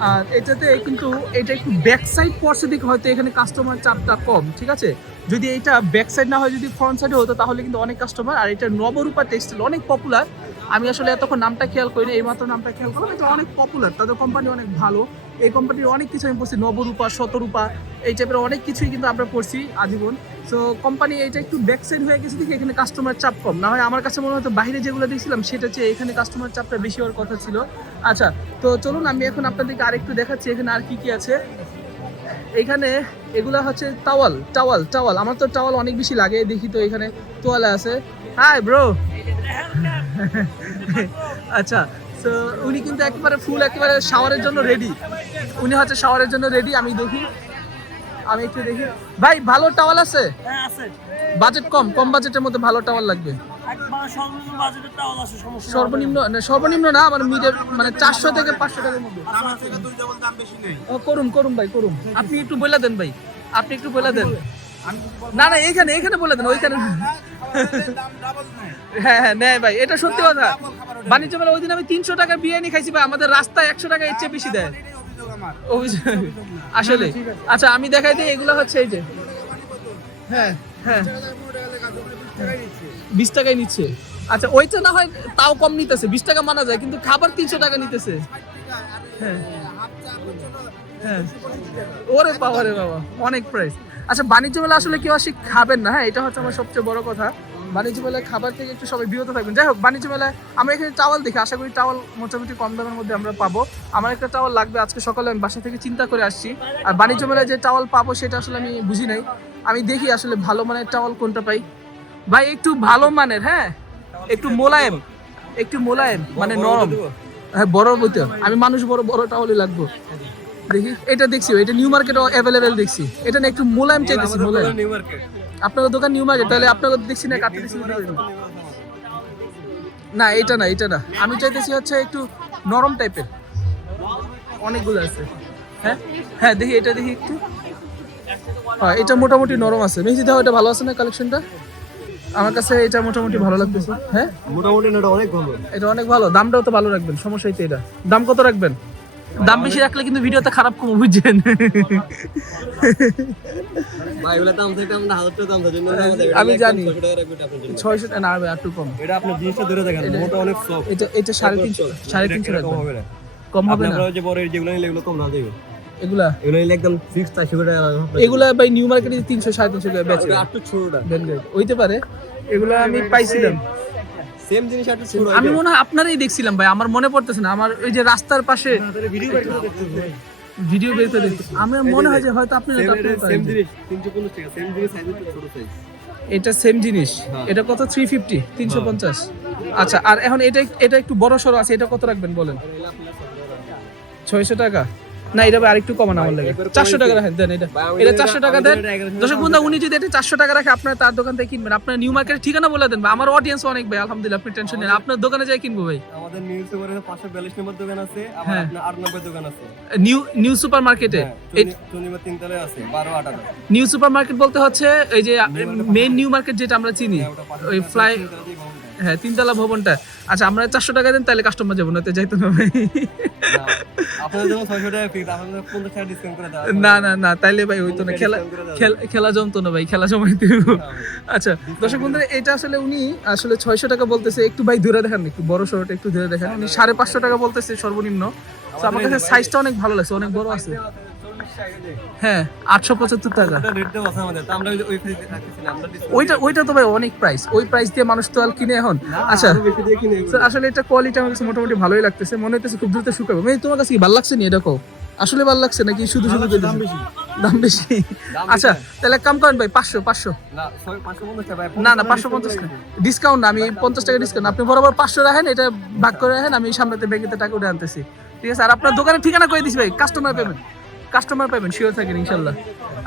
আর এটাতে কিন্তু এটা একটু ব্যাক সাইড পড়ছে দিকে হয়তো এখানে কাস্টমার চাপটা কম, ঠিক আছে। যদি এটা ব্যাক সাইড না হয়, যদি ফ্রন্ট সাইডে হতো তাহলে কিন্তু অনেক কাস্টমার। আর এটা নবরূপা টেক্সটাইল অনেক পপুলার, আমি আসলে এতক্ষণ নামটা খেয়াল করিনি, এইমাত্র নামটা খেয়াল করলাম। এটা অনেক পপুলার, তাদের কোম্পানি অনেক ভালো। এই কোম্পানির অনেক কিছু আমি পড়ছি, নবরূপা, শতরূপা, এই টাইপের অনেক কিছুই কিন্তু আমরা পড়ছি আজীবন। সো কোম্পানি এটা একটু ব্যাক সাইড হয়ে গেছে দেখে এখানে কাস্টমার চাপ কম। না হয় আমার কাছে মনে হতো বাইরে যেগুলো দেখছিলাম সেটা চেয়ে এখানে কাস্টমার চাপটা বেশি হওয়ার কথা ছিল। আচ্ছা, তো চলুন আমি এখন আপনাদেরকে আরেকটু দেখাচ্ছি এখানে আর কি কি আছে। এখানে এগুলা হচ্ছে টাওয়াল টাওয়াল টাওয়াল, আমার তো টাওয়াল অনেক বেশি লাগে, দেখি তো এখানে তোয়ালে আছে। Hi bro. আচ্ছা, তো উনি কিন্তু একেবারে ফুল, একেবারে শাওয়ারের জন্য রেডি, উনি হচ্ছে শাওয়ারের জন্য রেডি। আমি একটু দেখি ভাই, ভালো টাওয়াল আছে? হ্যাঁ আছে, বাজেট কম বাজেটের মধ্যে ভালো টাওয়াল লাগবে। একবার সর্বনিম্ন বাজেটের টাওয়াল আছে, সমস্যা নেই। সর্বনিম্ন না, মানে মিডিয়াম, মানে 400 থেকে 500 টাকার মধ্যে। করুন ভাই, করুন। আপনি একটু বলে দেন ভাই, আপনি একটু বলে দেন। না এখানে বলে দেন, ওইখানে। হ্যাঁ, নেয় ভাই, এটা সত্যি কথা। বাণিজ্য মেলা ওই দিন আমি 300 টাকার বিরিয়ানি খাইছি ভাই, আমাদের রাস্তায় 100 টাকা এর চেয়ে বেশি দেয়। আসলে আচ্ছা, আমি দেখাই দিই, এগুলো হচ্ছে এই যে, হ্যাঁ 20 টাকায় নিচ্ছে। আচ্ছা, ওইটা না হয় তাও কম নিতেছে, 20 টাকা মানা যায়, কিন্তু খাবার 300 টাকা নিতেছে। হ্যাঁ, ওরে বাবা রে বাবা, অনেক প্রাইস। আচ্ছা, বাণিজ্য মেলা আসলে কেউ আসে খাবেন না, হ্যাঁ, এটা হচ্ছে আমার সবচেয়ে বড় কথা। বাণিজ্য মেলায় খাবার থেকে একটু সবাই বিরত থাকবেন। যাই হোক, বাণিজ্য মেলায় আমরা এখানে টাওয়াল দেখি, আশা করি টাওয়াল মোটামুটি কম দামের মধ্যে আমরা পাবো। আমার একটা টাওয়াল লাগবে, আজকে সকালে আমি বাসা থেকে চিন্তা করে আসছি। আর বাণিজ্য মেলায় যে টাওয়াল পাবো সেটা আসলে আমি বুঝি নাই, আমি দেখি আসলে ভালো মানের টাওয়াল কোনটা পাই। ভাই একটু ভালো মানের, হ্যাঁ, একটু মোলায়েম, মানে নরম, হ্যাঁ, বড় বইতে আমি মানুষ, বড় টাওয়ালই লাগবে। দেখি, এটা দেখছি, এটা নিউ মার্কেট অ্যাভেলেবেল দেখছি, এটা না একটু মোলায়েম চাইতেছি। মোলায়েম আপনার দোকান নিউ মার্কেট, তাহলে আপনাকে দেখছি না কাটতে দিচ্ছি না, এটা না, আমি চাইতেছি হচ্ছে একটু নরম টাইপের, অনেকগুলো আছে। হ্যাঁ দেখি, এটা দেখি একটু, হ্যাঁ, এটা মোটামুটি নরম আছে। মেহেদি দাও, এটা ভালো আছে না কালেকশনটা? আমার কাছে এটা মোটামুটি ভালো লাগতেছে। হ্যাঁ, মোটামুটি না, এটা অনেক ভালো। এটা অনেক ভালো, দামটাও তো ভালো রাখবেন, সমস্যা হইতে। এটা দাম কত রাখবেন? দাম বেশি রাখলে কিন্তু ভিডিওতে খারাপ কম, বুঝছেন? ভাই এগুলা দাম থেকে আমরা 1000 টাকা দাম জন্য আমি জানি 600 টাকা রাখবেন আপনার জন্য। 600 না, আর একটু কম। এটা আপনি জিনিসটা ধরে দেখেন, মোটা অনেক সফট। এটা 350 কম রাখবেন, হবে না। কম হবে না। আপনারা যে বড় যেগুলো নিলে এগুলো কম না দেবে। এগুলা নিলে একদম ফিক্স 400 টাকা। এগুলা ভাই নিউ মার্কেটে 300 350 টাকা বেচে, এটা একটু ছোটটা হইতে পারে। এগুলা আমি পাইছিলাম, সেম জিনিস একটু ছোট। আমি মনে হয় আপনারাই দেখছিলাম ভাই, আমার মনে পড়তেছে না। আমার ওই যে রাস্তার পাশে ভিডিও বের করে দেখতেছি, ভিডিও বের করে দেখছি, আমার মনে হয় যে হয়তো আপনি সেম জিনিস 350 টাকা, সেম জিনিস সাইজ একটু ছোট সাইজ। এটা সেম জিনিস, এটা কত? 350, 350। আচ্ছা, আর এখন এটা একটু বড় সরো আছে, এটা কত রাখবেন বলেন? 600 টাকা। না এটা ভাই আরেকটু কমান আমার লাগে, 400 টাকা রাখেন, দেন এটা, এটা 400 টাকা দেন। দর্শক বন্ধু, উনি যদি এটা 400 টাকা রাখে, আপনার তার দোকান থেকে কিনবেন। আপনার নিউ মার্কেটের ঠিকানা বলে দেন ভাই, আমার অডিয়েন্স অনেক ভাই, আলহামদুলিল্লাহ, আপনি টেনশন নেন, আপনার দোকানে যাই কিনবো ভাই। আমাদের নিউ সুপারে 542 নম্বর দোকান আছে, আবার হ্যাঁ। আপনার 8 নম্বর দোকান আছে। নিউ সুপার মার্কেটে, চন্ডিমা 3 তলায় আছে, 12-8 নিউ সুপার মার্কেট বলতে হচ্ছে এই যে মেইন নিউ মার্কেট যেটা আমরা চিনি, ওই ফ্লাই, হ্যাঁ 3 তলা ভবনটা। আচ্ছা আমরা 400 টাকা দেন, তাহলে কাস্টমার যাবো না, তো যাইতো না ভাই। আপনাদের জন্য 600 টাকা ফিক্স, আপনাদের 50 টাকা ডিসকাউন্ট করে দাও। না না না, তাইলে ভাই হইতো না, খেলা জমতো না ভাই, খেলা জমাইতে হবে। আচ্ছা দর্শক বন্ধুরা, এটা আসলে উনি আসলে 600 টাকা বলতেছে, একটু ভাই ধরে দেখেন, একটু বড় সরটা একটু ধরে দেখেন, উনি 550 টাকা বলতেছে সর্বনিম্ন। তো আমার কাছে সাইজটা অনেক ভালো লাগছে, অনেক বড় আছে। হ্যাঁ 875 টাকা, এটা রেট দেওয়া আছে আমাদের, তো আমরা ওই প্রাইসে রাখতেছিলাম আমরা discount ওইটা তো ভাই অনেক প্রাইস, ওই প্রাইস দিয়ে মানুষ তো আর কিনে এখন। আচ্ছা আরো বেশি দিয়ে কিনে স্যার, আসলে এটা কোয়ালিটি আমার কাছে মোটামুটি ভালোই লাগতেছে, মনে হইতেছে খুব দ্রুত শুকাবে। মানে তোমার কাছে কি ভালো লাগছে নি এটা কও? আসলে ভালো লাগছে নাকি শুধু শুধু দাম বেশি? দাম বেশি। আচ্ছা তাহলে কাম করেন ভাই, 500 না 550 টাকা ভাই। না না 550 না, ডিসকাউন্ট না, আমি 50 টাকা ডিসকাউন্ট, আপনি বরাবর 500 রাখেন, এটা ভাগ করে রাখেন, আমি সামনেতে ব্যাংকেতে টাকা উঠে আনতেছি, ঠিক আছে? আর আপনার দোকানের ঠিকানা করে দিছি ভাই, কাস্টমার পাবেন শিওর থাকেন ইনশাল্লাহ।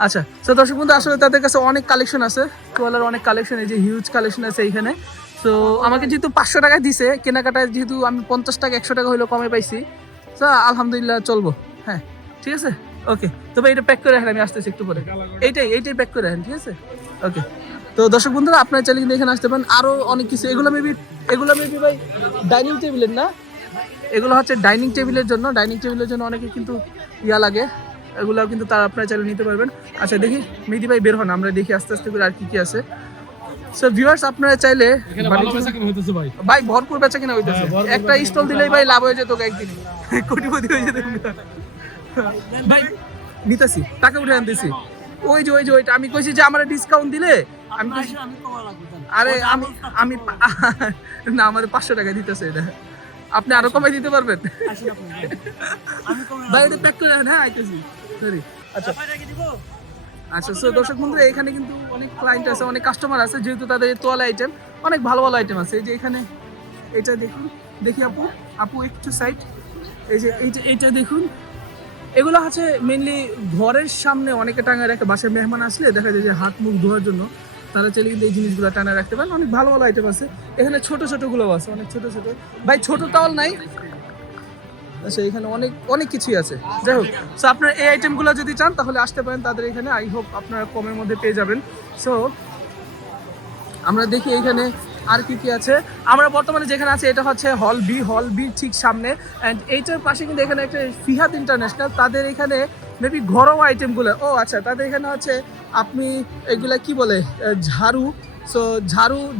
আচ্ছা তো দর্শক বন্ধু, আসলে তাদের কাছে অনেক কালেকশন আছে, তোয়ালার অনেক কালেকশন, এই যে হিউজ কালেকশন আছে এইখানে। তো আমাকে যেহেতু 500 টাকায় দিছে কেনাকাটায়, যেহেতু আমি 50 টাকা 100 টাকা হলেও কমে পাইছি, তো আলহামদুলিল্লাহ চলবো। হ্যাঁ ঠিক আছে, ওকে। তো ভাই এটা প্যাক করে রাখেন, আমি আসতেছি একটু পরে, এইটাই প্যাক করে রাখেন, ঠিক আছে? ওকে। তো দর্শক বন্ধুরা, আপনারা চাইলে কিন্তু এখানে আসতে পারেন, আরো অনেক কিছু। এগুলো মেবি ভাই ডাইনিং টেবিলের না, এগুলো হচ্ছে ডাইনিং টেবিলের জন্য অনেকে কিন্তু ইয়া লাগে, এগুলো কিন্তু তারা আপনারা চাইলে নিতে পারবেন। আচ্ছা দেখি মেহেদি ভাই বের হন, আমরা দেখি আস্তে আস্তে করে আর কি কি আছে। সো ভিউয়ার্স, আপনারা চাইলে ভাই ভরপুর বেচা কিনা হইতেছে, একটা স্টল দিলেই ভাই লাভ হয়ে যেত একদিন, কোটিপতি হয়ে যেত ভাই। নিতেছি, টাকা উঠে আনতেছি, ওই যে ওইটা আমি কইছি যে আমার ডিসকাউন্ট দিলে, আমি কইছি আমি কমা লাগবে আরে আমি না, আমাদের 500 টাকা দিতেছে এটা, আপনি আরো কমাই দিতে পারবেন আমি কমা ভাই? এটা প্যাক করে রাখেন, হ্যাঁ আইতেছি, সরি। আচ্ছা দিব। আচ্ছা, সো দর্শক বন্ধুরা, এখানে কিন্তু অনেক ক্লায়েন্ট আছে, অনেক কাস্টমার আছে, যেহেতু তাদের এই তোয়ালা আইটেম অনেক ভালো ভালো আইটেম আছে। এই যে এখানে এটা দেখি আপু একটু সাইড, এই যে এইটা দেখুন, এগুলো হচ্ছে মেইনলি ঘরের সামনে অনেকে টাঙায় রাখে, বাসায় মেহমান আসলে দেখা যায় যে হাত মুখ ধোয়ার জন্য তারা চাইলে কিন্তু এই জিনিসগুলো টাঙায় রাখতে পারেন। অনেক ভালো ভালো আইটেম আছে এখানে, ছোট গুলোও আছে, অনেক ছোট ভাই, ছোট টাওয়াল নাই। আচ্ছা এখানে অনেক কিছুই আছে। যাই হোক, সো আপনারা এই আইটেমগুলো যদি চান তাহলে আসতে পারেন তাদের এখানে, আই হোপ আপনারা কমের মধ্যে পেয়ে যাবেন। সো আমরা দেখি এখানে আর কি আছে। আমরা বর্তমানে যেখানে আছে এটা হচ্ছে হল বি ঠিক সামনে, অ্যান্ড এইটার পাশে কিন্তু এখানে একটা ফিহাদ ইন্টারন্যাশনাল, তাদের এখানে মেবি ঘরোয়া আইটেমগুলো, ও আচ্ছা তাদের এখানে হচ্ছে আপনি এগুলা কি বলে ঝাড়ু। সো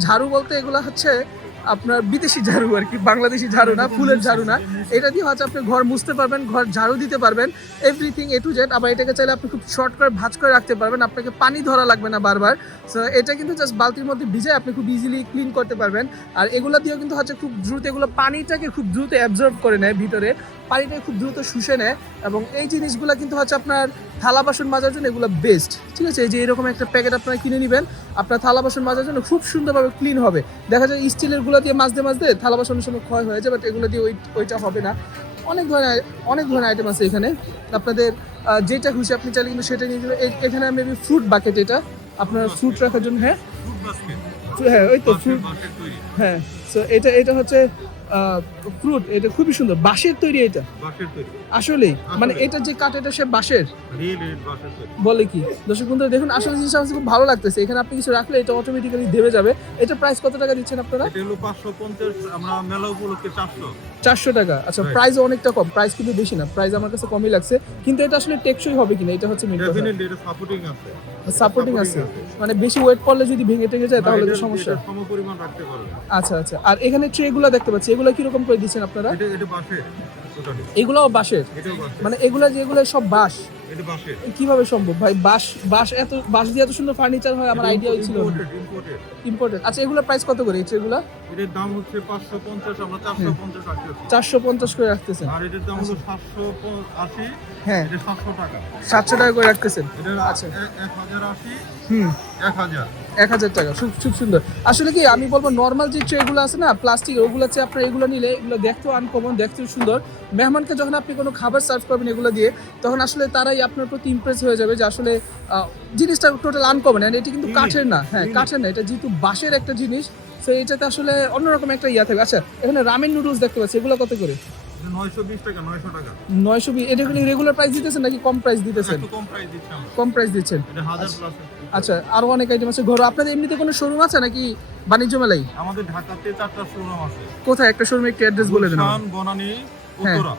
ঝাড়ু বলতে এগুলো হচ্ছে আপনার বিদেশি ঝাড়ু আর কি, বাংলাদেশি ঝাড়ু না, ফুলের ঝাড়ু না। এটা দিয়ে হচ্ছে আপনি ঘর মুছতে পারবেন, ঘর ঝাড়ু দিতে পারবেন, এভরিথিং A to Z। আবার এটাকে চাইলে আপনি খুব শর্ট করে ভাঁজ করে রাখতে পারবেন, আপনাকে পানি ধরা লাগবে না বারবার। সো এটা কিন্তু জাস্ট বালতির মধ্যে ভিজায় আপনি খুব ইজিলি ক্লিন করতে পারবেন। আর এগুলো দিয়েও কিন্তু হচ্ছে খুব দ্রুত, এগুলো পানিটাকে খুব দ্রুত অ্যাবজর্ব করে নেয় ভিতরে, পানিটাকে খুব দ্রুত শুষে নেয়। এবং এই জিনিসগুলো কিন্তু হচ্ছে আপনার থালা বাসন মাজার জন্য এগুলো বেস্ট, ঠিক আছে? এই যে এরকম একটা প্যাকেট আপনারা কিনে নেবেন, আপনার থালা বাসন মাজার জন্য খুব সুন্দরভাবে ক্লিন হবে। দেখা যায় স্টিলের গুলো দিয়ে মাজতে থালা বাসনের সময় ক্ষয় হয়ে যায়, বাট এগুলো দিয়ে ওইটা হবে না। অনেক ধরনের আইটেম আছে এখানে, আপনাদের যেটা খুশি আপনি চাইলে কিন্তু সেটা নিয়ে যাবেন। এখানে মেবি ফ্রুট বাকেট, এটা আপনার ফ্রুট রাখার জন্য। হ্যাঁ ওই তো ফ্রুট, হ্যাঁ। সো এটা হচ্ছে ফ্রুট, এটা খুবই সুন্দর, বাঁশের তৈরি। এটা আসলে মানে এটা যে কাঠ, এটা সে বাঁশের বলে কি? দর্শক বন্ধুরা দেখুন, আসলে জিনিসটা আমার খুব ভালো লাগতেছে। এখানে আপনি কিছু রাখলে এটা অটোমেটিক্যালি দেবে যাবে। এটা প্রাইস কত টাকা দিচ্ছেন আপনারা? এটা হলো 550, আমরা মেলা উপলক্ষে 400 টাকা। আচ্ছা প্রাইস অনেকটা কম, প্রাইস কিন্তু বেশি না, প্রাইস আমার কাছে কমই লাগছে। কিন্তু এটা আসলে টেকসই হবে কিনা, এটা হচ্ছে মেইন কথা। ডেফিনেটলি এটা সাপোর্টিং আছে, মানে বেশি ওয়েট পড়লে যদি ভেঙে যায় তাহলে তো সমস্যা। সমপরিমাণ রাখতে পারবে। আচ্ছা। আর এখানে ট্রেগুলো দেখতে পাচ্ছি, এগুলো কি রকম করে দিচ্ছেন আপনারা? এটা বাঁশের, টোটালি এগুলোও বাঁশের, এটাও বাঁশের। মানে এগুলো সব বাঁশ। এটা বাঁশের। কিভাবে সম্ভব ভাই? বাঁশ দিয়ে এত সুন্দর ফার্নিচার হয়, আমার আইডিয়া ছিল। ইম্পোর্টেড। ইম্পোর্টেড। আচ্ছা, এগুলোর প্রাইস কত করে এগুলা? এটার দাম হচ্ছে 550, আমরা 450 রাখতেছি। 450 করে রাখতেছেন। আর এটার দাম হলো 780, হ্যাঁ, এটা 700 টাকা। 700 টাকা করে রাখতেছেন। এটা আচ্ছা। 1080, হুম, 1000। 1000 টাকা। খুব সুন্দর। আসলে কি আমি বলবো, নর্মাল যে ট্রেগুলো আছে না প্লাস্টিক, ওগুলো হচ্ছে আপনার এগুলো নিলে এগুলো দেখতেও আনকমন, দেখতেও সুন্দর। মেহমানকে যখন আপনি কোনো খাবার সার্ভ করবেন এগুলো দিয়ে, তখন আসলে তারাই আপনার প্রতি ইমপ্রেস হয়ে যাবে যে আসলে জিনিসটা টোটাল আনকমন। এন্ড এটা কিন্তু কাঠের না, হ্যাঁ কাঠের না, এটা যেহেতু বাঁশের একটা জিনিস, তো এটাতে আসলে অন্যরকম একটা ইয়া থাকবে। আচ্ছা, এখানে রামেন নুডলস দেখতে পাচ্ছি, এগুলো কত করে? এটা 920 টাকা, 900 টাকা। 920। এটা কি রেগুলার প্রাইস দিতেছেন নাকি কম প্রাইস দিতেছেন? একটু কম প্রাইস দিচ্ছি আমরা। কম প্রাইস দিচ্ছেন। এটা 1000 প্লাস। আচ্ছা, আরো অনেক আইটেম আছে ঘর। আপনাদের এমনিতে কোনো শোরুম আছে নাকি বাণিজ্য মেলায়? আমাদের ঢাকাতে 4টা শোরুম আছে। কোথায়? একটা শোরুমে একটু অ্যাড্রেস বলে দেন। গুলশান, বনানী, হ্যাঁ। উত্তরা।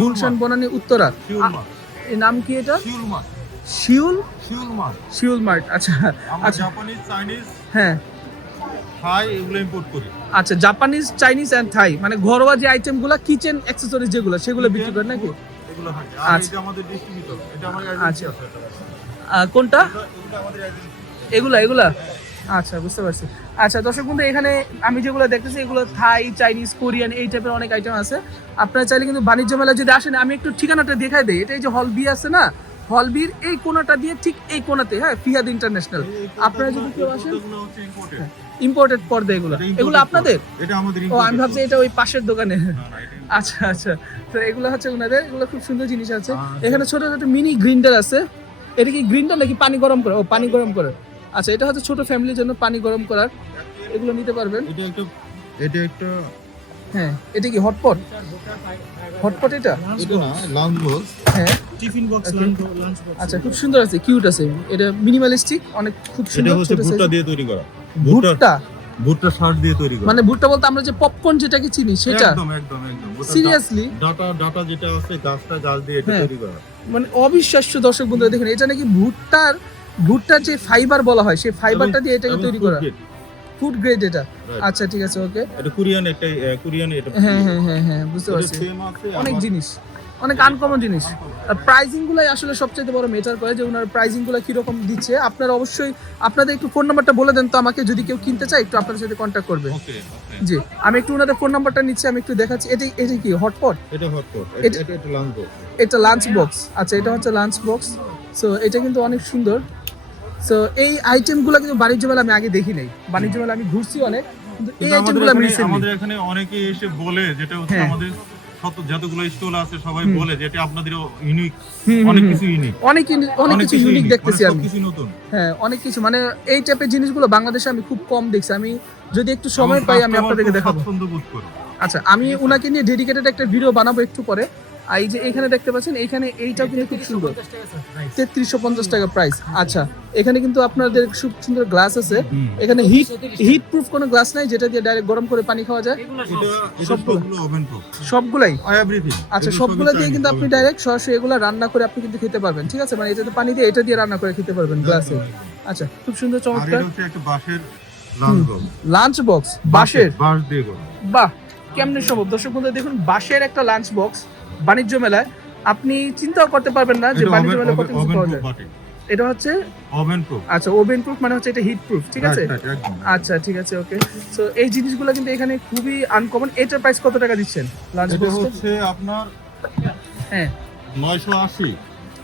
গুলশান, বনানী, উত্তরা। শিউলমার্ট। এই নাম কি এটা? শিউলমার্ট। শিউল শিউলমার্ট। মার্ট। আচ্ছা আমরা আচ্ছা, জাপানিজ, চাইনিজ, হ্যাঁ থাই এগুলো ইম্পোর্ট করি। আচ্ছা। জাপানিজ, চাইনিজ এন্ড থাই, মানে ঘরোয়া যে আইটেমগুলো, কিচেন অ্যাকসেসরিজ যেগুলো, সেগুলো বিক্রি করেন নাকি? এগুলো থাকে। আর আচ্ছা। এটা আমাদের ডিস্ট্রিবিউটর। এটা আমার আচ্ছা। এজেন্সি আছে। কোনটা? এটা আমাদের এজেন্সি। এগুলা? আচ্ছা, বুঝতে পারছি। আচ্ছা দর্শক বন্ধু, এখানে আমি যেগুলো দেখতেছি এগুলো থাই, চাইনিজ, কোরিয়ান, এই টাইপের অনেক আইটেম আছে। আপনারা চাইলে কিন্তু বাণিজ্য মেলা যদি আসেন, আমি একটু ঠিকানাটা দেখাই দিই। এটা এই যে হল বি আছে না, হল বির এই কোনাটা দিয়ে ঠিক এই কোনাতে, হ্যাঁ, ফিহাদ ইন্টারন্যাশনাল। আপনারা যদি কেউ আসেন, এগুলো হচ্ছে ইম্পোর্টেড। ইম্পোর্টেড পর্দা এগুলো আপনাদের? এটা আমাদের ও, আমি ভাবছি এটা ওই পাশের দোকানে। না, এটা আচ্ছা আচ্ছা, তো এগুলো হচ্ছে ওনাদের। এগুলো খুব সুন্দর জিনিস আছে। এখানে ছোট ছোট মিনি গ্রিন্ডার আছে। এটা কি গ্রিন্ডার নাকি পানি গরম করে? ও, পানি গরম করে। আচ্ছা, এটা হচ্ছে ছোট ফ্যামিলির জন্য পানি গরম করার, এগুলো নিতে পারবেন। এটা একটা হ্যাঁ, এটা কি হটপট? হটপট এটা? এটা না, লাউঞ্জ বক্স। হ্যাঁ, tiffin box, Okay. Lunch box. আচ্ছা, খুব সুন্দর আছে, কিউট আছে। এটা মিনিমালিস্টিক, অনেক খুব এটা সুন্দর। হচ্ছে ছোট ভুট্টা size। দিয়ে তৈরি করা। ভুট্টা? ভুট্টা শার্ট দিয়ে তৈরি করা। মানে ভুট্টা বলতে আমরা যে পপকর্ন যেটাকে চিনি সেটা? একদম একদম একদম। ভুট্টা সিরিয়াসলি? ডাটা যেটা আছে, গাছ দিয়ে এটা হ্যাঁ। তৈরি করা। মানে অবিশ্বাস্য দর্শক বন্ধুরা, দেখুন এটা নাকি ভুট্টার যে ফাইবার বলা হয়, সেই ফাইবারটা দিয়ে এটাকে এবং তৈরি food করা। grade। ফুড গ্রেড এটা? Right. আচ্ছা, ঠিক আছে, ওকে। এটা কোরিয়ান, এটা হ্যাঁ হ্যাঁ হ্যাঁ হ্যাঁ, বুঝতে এটা পারছি। same আছে, অনেক আবার জিনিস, অনেক আনকমন জিনিস। প্রাইজিং গুলাই আসলে সবচেয়ে বড় মেটার করে, যে ওনার প্রাইজিং গুলো কিরকম দিচ্ছে। আপনারা অবশ্যই আপনাদের একটু ফোন নাম্বারটা বলে দেন তো আমাকে, যদি কেউ কিনতে চায় একটু আপনাদের সাথে কন্ট্যাক্ট করবে। ওকে। জি, আমি একটু ওনাদের ফোন নাম্বারটা নিচ্ছি, আমি একটু দেখাচ্ছি। এটা কি হটপট? এটা হটপট, এটা- এটা লাঞ্চ বক্স। এটা লাঞ্চ বক্স। আচ্ছা, এটা হচ্ছে লাঞ্চ বক্স। সো এটা কিন্তু অনেক সুন্দর। সো এই আইটেমগুলো কিন্তু বাণিজ্য মেলা আমি আগে দেখি নাই। বাণিজ্য মেলা আমি ঘুরছি অনেক, কিন্তু এই আইটেমগুলো আমি রিসেন্টলি। আমাদের এখানে অনেকে এসে বলে, যেটা হচ্ছে হ্যাঁ। আমাদের যতগুলো স্টল আছে সবাই বলে যে এটা আপনাদের ইউনিক, হুম, অনেক হুম, কিছু ইউনিক, অনেক কিছু ইউনিক দেখতেছি আমি। কিছু নতুন। হ্যাঁ, অনেক কিছু, মানে এই টাইপের জিনিসগুলো বাংলাদেশে আমি খুব কম দেখছি। আমি যদি একটু সময় পাই আমি আপনাদেরকে দেখাবো। স্বাচ্ছন্দ্য বোধ করে। আচ্ছা, আমি ওনাকে নিয়ে ডেডিকেটেড একটা ভিডিও বানাবো একটু পরে। আর এই যে এখানে দেখতে পাচ্ছেন, এইখানে এইটাও কিন্তু খুব সুন্দর, 3350 টাকা প্রাইস। আচ্ছা, এখানে কিন্তু আপনাদের খুব সুন্দর গ্লাস আছে। এখানে হিট প্রুফ কোনো গ্লাস নাই যেটা দিয়ে ডাইরেক্ট গরম করে পানি খাওয়া যায়? এটা সবগুলো? সবগুলো ওভেন প্রুফ, সবগুলাই? এভরিথিং। আচ্ছা, সবগুলো দিয়ে কিন্তু আপনি ডাইরেক্ট সরাসরি এগুলো রান্না করে আপনি কিন্তু খেতে পারবেন, ঠিক আছে? মানে এটাতে পানি দিয়ে এটা দিয়ে রান্না করে খেতে পারবেন গ্লাসে। আচ্ছা, খুব সুন্দর, আর চমৎকার। এটা হচ্ছে একটা বাঁশের লাঞ্চ বক্স, লাঞ্চ বক্স বাঁশের? বাঁশ দিয়ে করা। বাহ, কেমনে সম্ভব? দর্শক বন্ধু দেখুন, বাঁশের একটা লাঞ্চ বক্স বাণিজ্য মেলায়, আপনি চিন্তাও করতে পারবেন না যে এটা বাণিজ্য মেলায় কত কিছু ওভেন পাওয়া প্রুফ যায়। বাটি, এটা হচ্ছে ওভেন প্রুফ। আচ্ছা, ওভেন প্রুফ, মানে হচ্ছে এটা হিট প্রুফ, ঠিক আছে? একদম। আচ্ছা, ঠিক আছে, ওকে। সো এই জিনিসগুলো কিন্তু এখানে খুবই আনকমন। এটার প্রাইস কত টাকা দিচ্ছেন লাঞ্চ এটা বক্স? হচ্ছে আপনার হ্যাঁ, 980,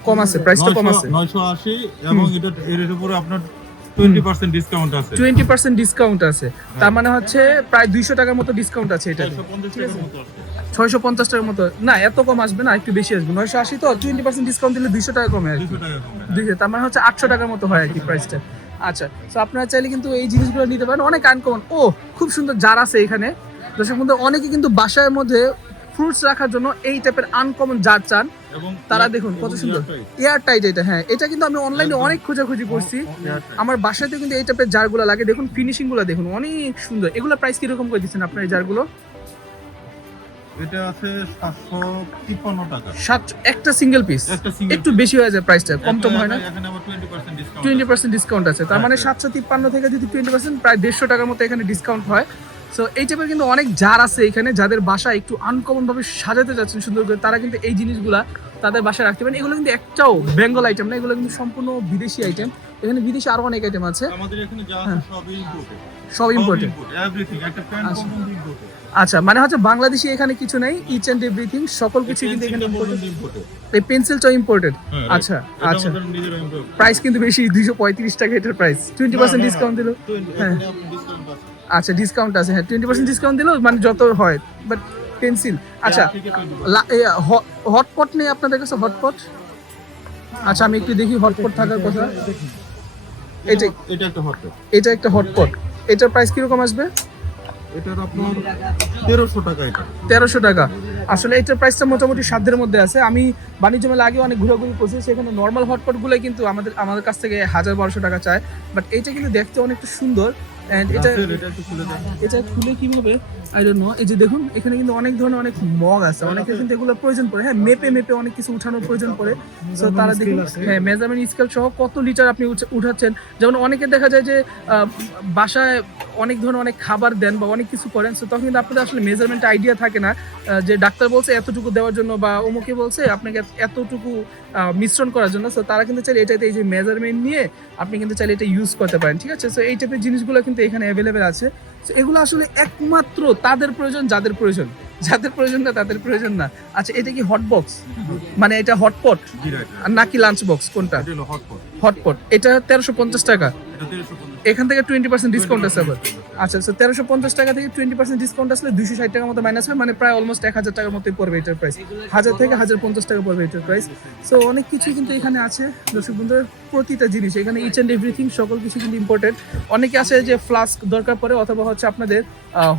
কম আছে, প্রাইসটা কম আছে। 980, এবং এর উপরে আপনার 20% ডিসকাউন্ট আছে। 20% ডিসকাউন্ট আছে, তার মানে হচ্ছে প্রায় 200 টাকার মতো ডিসকাউন্ট আছে এটা। 450 টাকার মতো আছে। 650 টাকার মতো না, এত কম আসবে না, একটু বেশি আসবে। 980 তো 20% ডিসকাউন্ট দিলে 200 টাকা কমে আর কি। 200 টাকা কমে। 200, তার মানে হচ্ছে 800 টাকার মতো হয় আর কি প্রাইসটা। আচ্ছা, তো আপনারা চাইলে কিন্তু এই জিনিসগুলো নিতে পারেন, অনেক আনকমন। ও, খুব সুন্দর জার আছে এখানে। দর্শক বন্ধু, অনেকে কিন্তু বাসার মধ্যে ফ্রুটস রাখার জন্য এই টাইপের আনকমন জার চান। এবং তারা দেখুন কত সুন্দর এয়ার টাইট এটা। হ্যাঁ, এটা কিন্তু আমি অনলাইনে একদম। অনেক খোঁজাখুঁজি করছি। airtight। আমার বাসাতে কিন্তু এই টাইপের জারগুলো লাগে। দেখুন ফিনিশিং গুলো দেখুন, অনেক সুন্দর। এগুলো প্রাইস কিরকম করে দিচ্ছেন আপনার এই জারগুলো? এটা আছে 753 টাকা। একটা সিঙ্গেল পিস? একটা single একটু বেশি হয়ে যায় প্রাইসটা, কম টম হয় না? এখানে আবার 20% ডিসকাউন্ট। 20% ডিসকাউন্ট আছে, তার মানে হ্যাঁ, 753 থেকে যদি 20% প্রায় 150 টাকার মতো এখানে ডিসকাউন্ট হয়। সো এই টাইপের কিন্তু অনেক জার আছে এখানে, যাদের বাসা একটু আনকমন ভাবে সাজাতে যাচ্ছেন সুন্দর করে, তারা কিন্তু এই জিনিসগুলা তাদের বাসায় রাখতে পারেন। এগুলো কিন্তু একটাও বেঙ্গল আইটেম না, এগুলো কিন্তু সম্পূর্ণ বিদেশি আইটেম। এখানে বিদেশি আরো অনেক আইটেম আছে, আমাদের এখানে যা আছে সবই ইম্পোর্টেড, সব ইম্পোর্টেড। এভরিথিং, একটা প্যান্ট পর্যন্ত ইম্পোর্টেড। আচ্ছা, মানে হচ্ছে বাংলাদেশি এখানে কিছু নেই, ইচ এন্ড এভরিথিং সকল কিছু কিন্তু এখানে ইম্পোর্টেড। এই পেন্সিলটাও ইম্পোর্টেড। আচ্ছা আচ্ছা, প্রাইস কিন্তু বেশি, 235 টাকা এটার প্রাইস। 20% ডিসকাউন্ট দিল। হ্যাঁ আচ্ছা, ডিসকাউন্ট আছে, হ্যাঁ 20% ডিসকাউন্ট দিল, মানে যত হয়। বাট পেন্সিল, আচ্ছা হটপট নেই আপনাদের কাছে? হটপট, আচ্ছা আমি একটু দেখি হটপট থাকার কথা। এটা একটা হটপট, এটা একটা হটপট, এটার প্রাইস কিরকম আসবে? এটার আপনার 1300 টাকা। এটা 1300 টাকা। আসলে এটার প্রাইসটা মোটামুটি সাধ্যের মধ্যে আছে। আমি বাণিজ্য মেলা আগে অনেক ঘোরাঘুরি করছি, সেখানে নর্মাল হটপটগুলো কিন্তু আমাদের কাছ থেকে 1000-1200 টাকা চায়। বাট এইটা কিন্তু দেখতে অনেকটা সুন্দর। এন্ড এটা একটু খুলে দেন। এটা খুলে কিভাবে আই ডোন্ট নো। এই যে দেখুন, এখানে কিন্তু অনেক ধরনের অনেক মগ আছে, অনেকের কিন্তু এগুলো প্রয়োজন পড়ে। হ্যাঁ, মেপে অনেক কিছু উঠানোর প্রয়োজন পড়ে। সো তারা দেখুন, হ্যাঁ মেজারমেন্ট স্কেল সহ কত লিটার আপনি উঠাচ্ছেন। যেমন অনেকে দেখা যায় যে বাসায় অনেক ধরনের অনেক খাবার দেন বা অনেক কিছু করেন, সো তখন কিন্তু আপনাদের আসলে মেজারমেন্ট আইডিয়া থাকে না, যে ডাক্তার বলছে এতটুকু দেওয়ার জন্য বা অমুকে বলছে আপনাকে এতটুকু মিশ্রণ করার জন্য। সো তারা কিন্তু চাইলে এটাতে এই যে মেজারমেন্ট নিয়ে আপনি কিন্তু চাইলে এটা ইউজ করতে পারেন, ঠিক আছে? সো এই টাইপের জিনিসগুলো কিন্তু এখানে অ্যাভেলেবেল আছে। সো এগুলো আসলে একমাত্র তাদের প্রয়োজন যাদের প্রয়োজন, যাদের প্রয়োজন না তাদের প্রয়োজন না। আচ্ছা, এটা কি হট বক্স, মানে এটা হটপট নাকি লাঞ্চ বক্স, কোনটা? এটা হলো হটপট। হটপট, এটা 1350 টাকা। এটা 1350। এখান থেকে 20% ডিসকাউন্ট আছে আবার। আচ্ছা, সো 1350 টাকা থেকে 20% ডিসকাউন্ট আসলে 260 টাকার মতো মাইনাস হয়, মানে প্রায় অলমোস্ট 1000 টাকার মতোই পড়বে এটার প্রাইস। 1000 থেকে 1050 টাকা পড়বে এটার প্রাইস। সো অনেক কিছু কিন্তু এখানে আছে দর্শক বন্ধুরা, প্রতিটা জিনিস এখানে ইচ অ্যান্ড এভরিথিং সকল কিছু কিন্তু ইম্পর্টেন্ট। অনেকে আছে যে ফ্লাস্ক দরকার পড়ে, অথবা হচ্ছে আপনাদের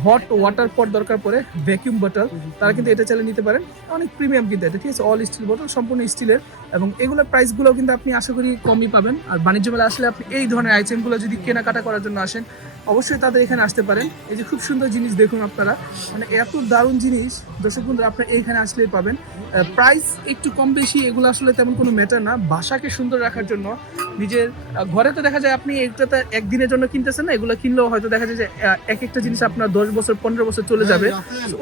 হট ওয়াটার পট দরকার পড়ে, ভ্যাকিউম বটল, তারা কিন্তু এটা চালিয়ে নিতে পারেন। অনেক প্রিমিয়াম কিন্তু এটা, ঠিক আছে? অল স্টিল বটল, সম্পূর্ণ স্টিলের, এবং এগুলোর প্রাইসগুলো কিন্তু আপনি আশা করি কমই পাবেন। আর বাণিজ্য মেলা আসলে আপনি এই ধরনের আইটেমগুলো যদি কেনাকাটা করার জন্য আসেন, অবশ্যই তাদের এখানে আসতে পারেন। এই যে খুব সুন্দর জিনিস দেখুন আপনারা, মানে এত দারুণ জিনিস দর্শক বন্ধুরা আপনারা এইখানে আসলেই পাবেন। প্রাইস একটু কম বেশি এগুলো আসলে তেমন কোনো ম্যাটার না। বাসাকে সুন্দর রাখার জন্য, নিজের ঘরে তো দেখা যায় আপনি এটা একদিনের জন্য কিনতেছেন না, এগুলো কিনলেও হয়তো দেখা যায় যে এক একটা জিনিস আপনার 10 বছর 15 বছর চলে যাবে।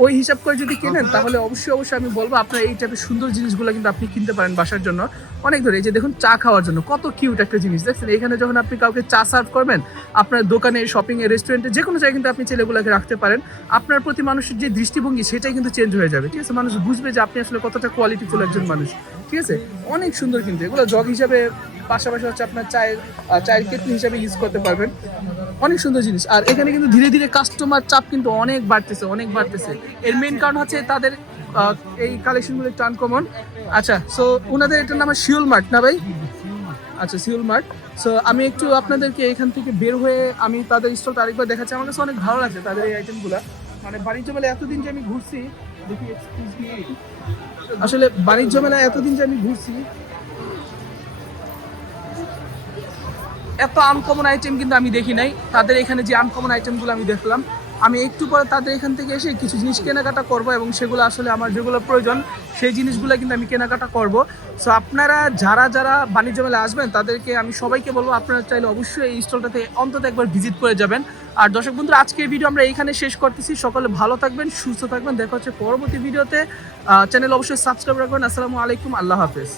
ওই হিসাব করে যদি কেনেন তাহলে অবশ্যই আমি বলবো আপনার এই টাইপের সুন্দর জিনিসগুলো কিন্তু আপনি কিনতে পারেন বাসার জন্য অনেক ধরে। এই যে দেখুন, চা খাওয়ার জন্য কত কিউট একটা জিনিস দেখছেন। এখানে যখন আপনি কাউকে চা সার্ভ করবেন, আপনার দোকানে, শপিং এ, রেস্টুরেন্টে, যে কোনো জায়গায় কিন্তু আপনি ছেলেগুলোকে রাখতে পারেন। আপনার প্রতি মানুষের যে দৃষ্টিভঙ্গি সেটাই কিন্তু চেঞ্জ হয়ে যাবে, ঠিক আছে? মানুষ বুঝবে যে আপনি আসলে কতটা কোয়ালিটিফুল একজন মানুষ, ঠিক আছে? অনেক সুন্দর কিন্তু এগুলো জগ হিসাবে, পাশাপাশি হচ্ছে আপনার চায়ের কেটলি হিসাবে ইউজ করতে পারবেন। অনেক সুন্দর জিনিস। আর এখানে কিন্তু ধীরে ধীরে কাস্টমার চাপ কিন্তু অনেক বাড়তেছে। এর মেইন কারণ হচ্ছে তাদের এই কালেকশনগুলো একটু আনকমন। আচ্ছা, সো ওনাদের এটার নাম শিওল মার্ট না ভাই? আচ্ছা, শিওল মার্ট। সো আমি একটু আপনাদেরকে এখান থেকে বের হয়ে আমি তাদের স্টলটা আরেকবার দেখাচ্ছি। আমার কাছে অনেক ভালো লাগছে তাদের এই আইটেমগুলো। মানে বাণিজ্য মেলায় এতদিন যে আমি ঘুরছি, দেখি আসলে বাণিজ্য মেলায় এতদিন যে আমি ঘুরছি, এত আনকমন আইটেম কিন্তু আমি দেখি নাই। তাদের এখানে যে আনকমন আইটেমগুলো আমি দেখলাম, আমি একটু পরে তাদের এখান থেকে এসে কিছু জিনিস কেনাকাটা করব, এবং সেগুলো আসলে আমার যেগুলো প্রয়োজন সেই জিনিসগুলো কিন্তু আমি কেনাকাটা করব। সো আপনারা যারা বাণিজ্য মেলায় আসবেন তাদেরকে আমি সবাইকে বলবো, আপনারা চাইলে অবশ্যই এই স্টলটাতে অন্তত একবার ভিজিট করে যাবেন। আর দর্শক বন্ধুরা, আজকের ভিডিও আমরা এইখানে শেষ করতেছি। সকলে ভালো থাকবেন, সুস্থ থাকবেন, দেখা হচ্ছে পরবর্তী ভিডিওতে। চ্যানেল অবশ্যই সাবস্ক্রাইব রাখবেন। আসসালামু আলাইকুম, আল্লাহ হাফেজ।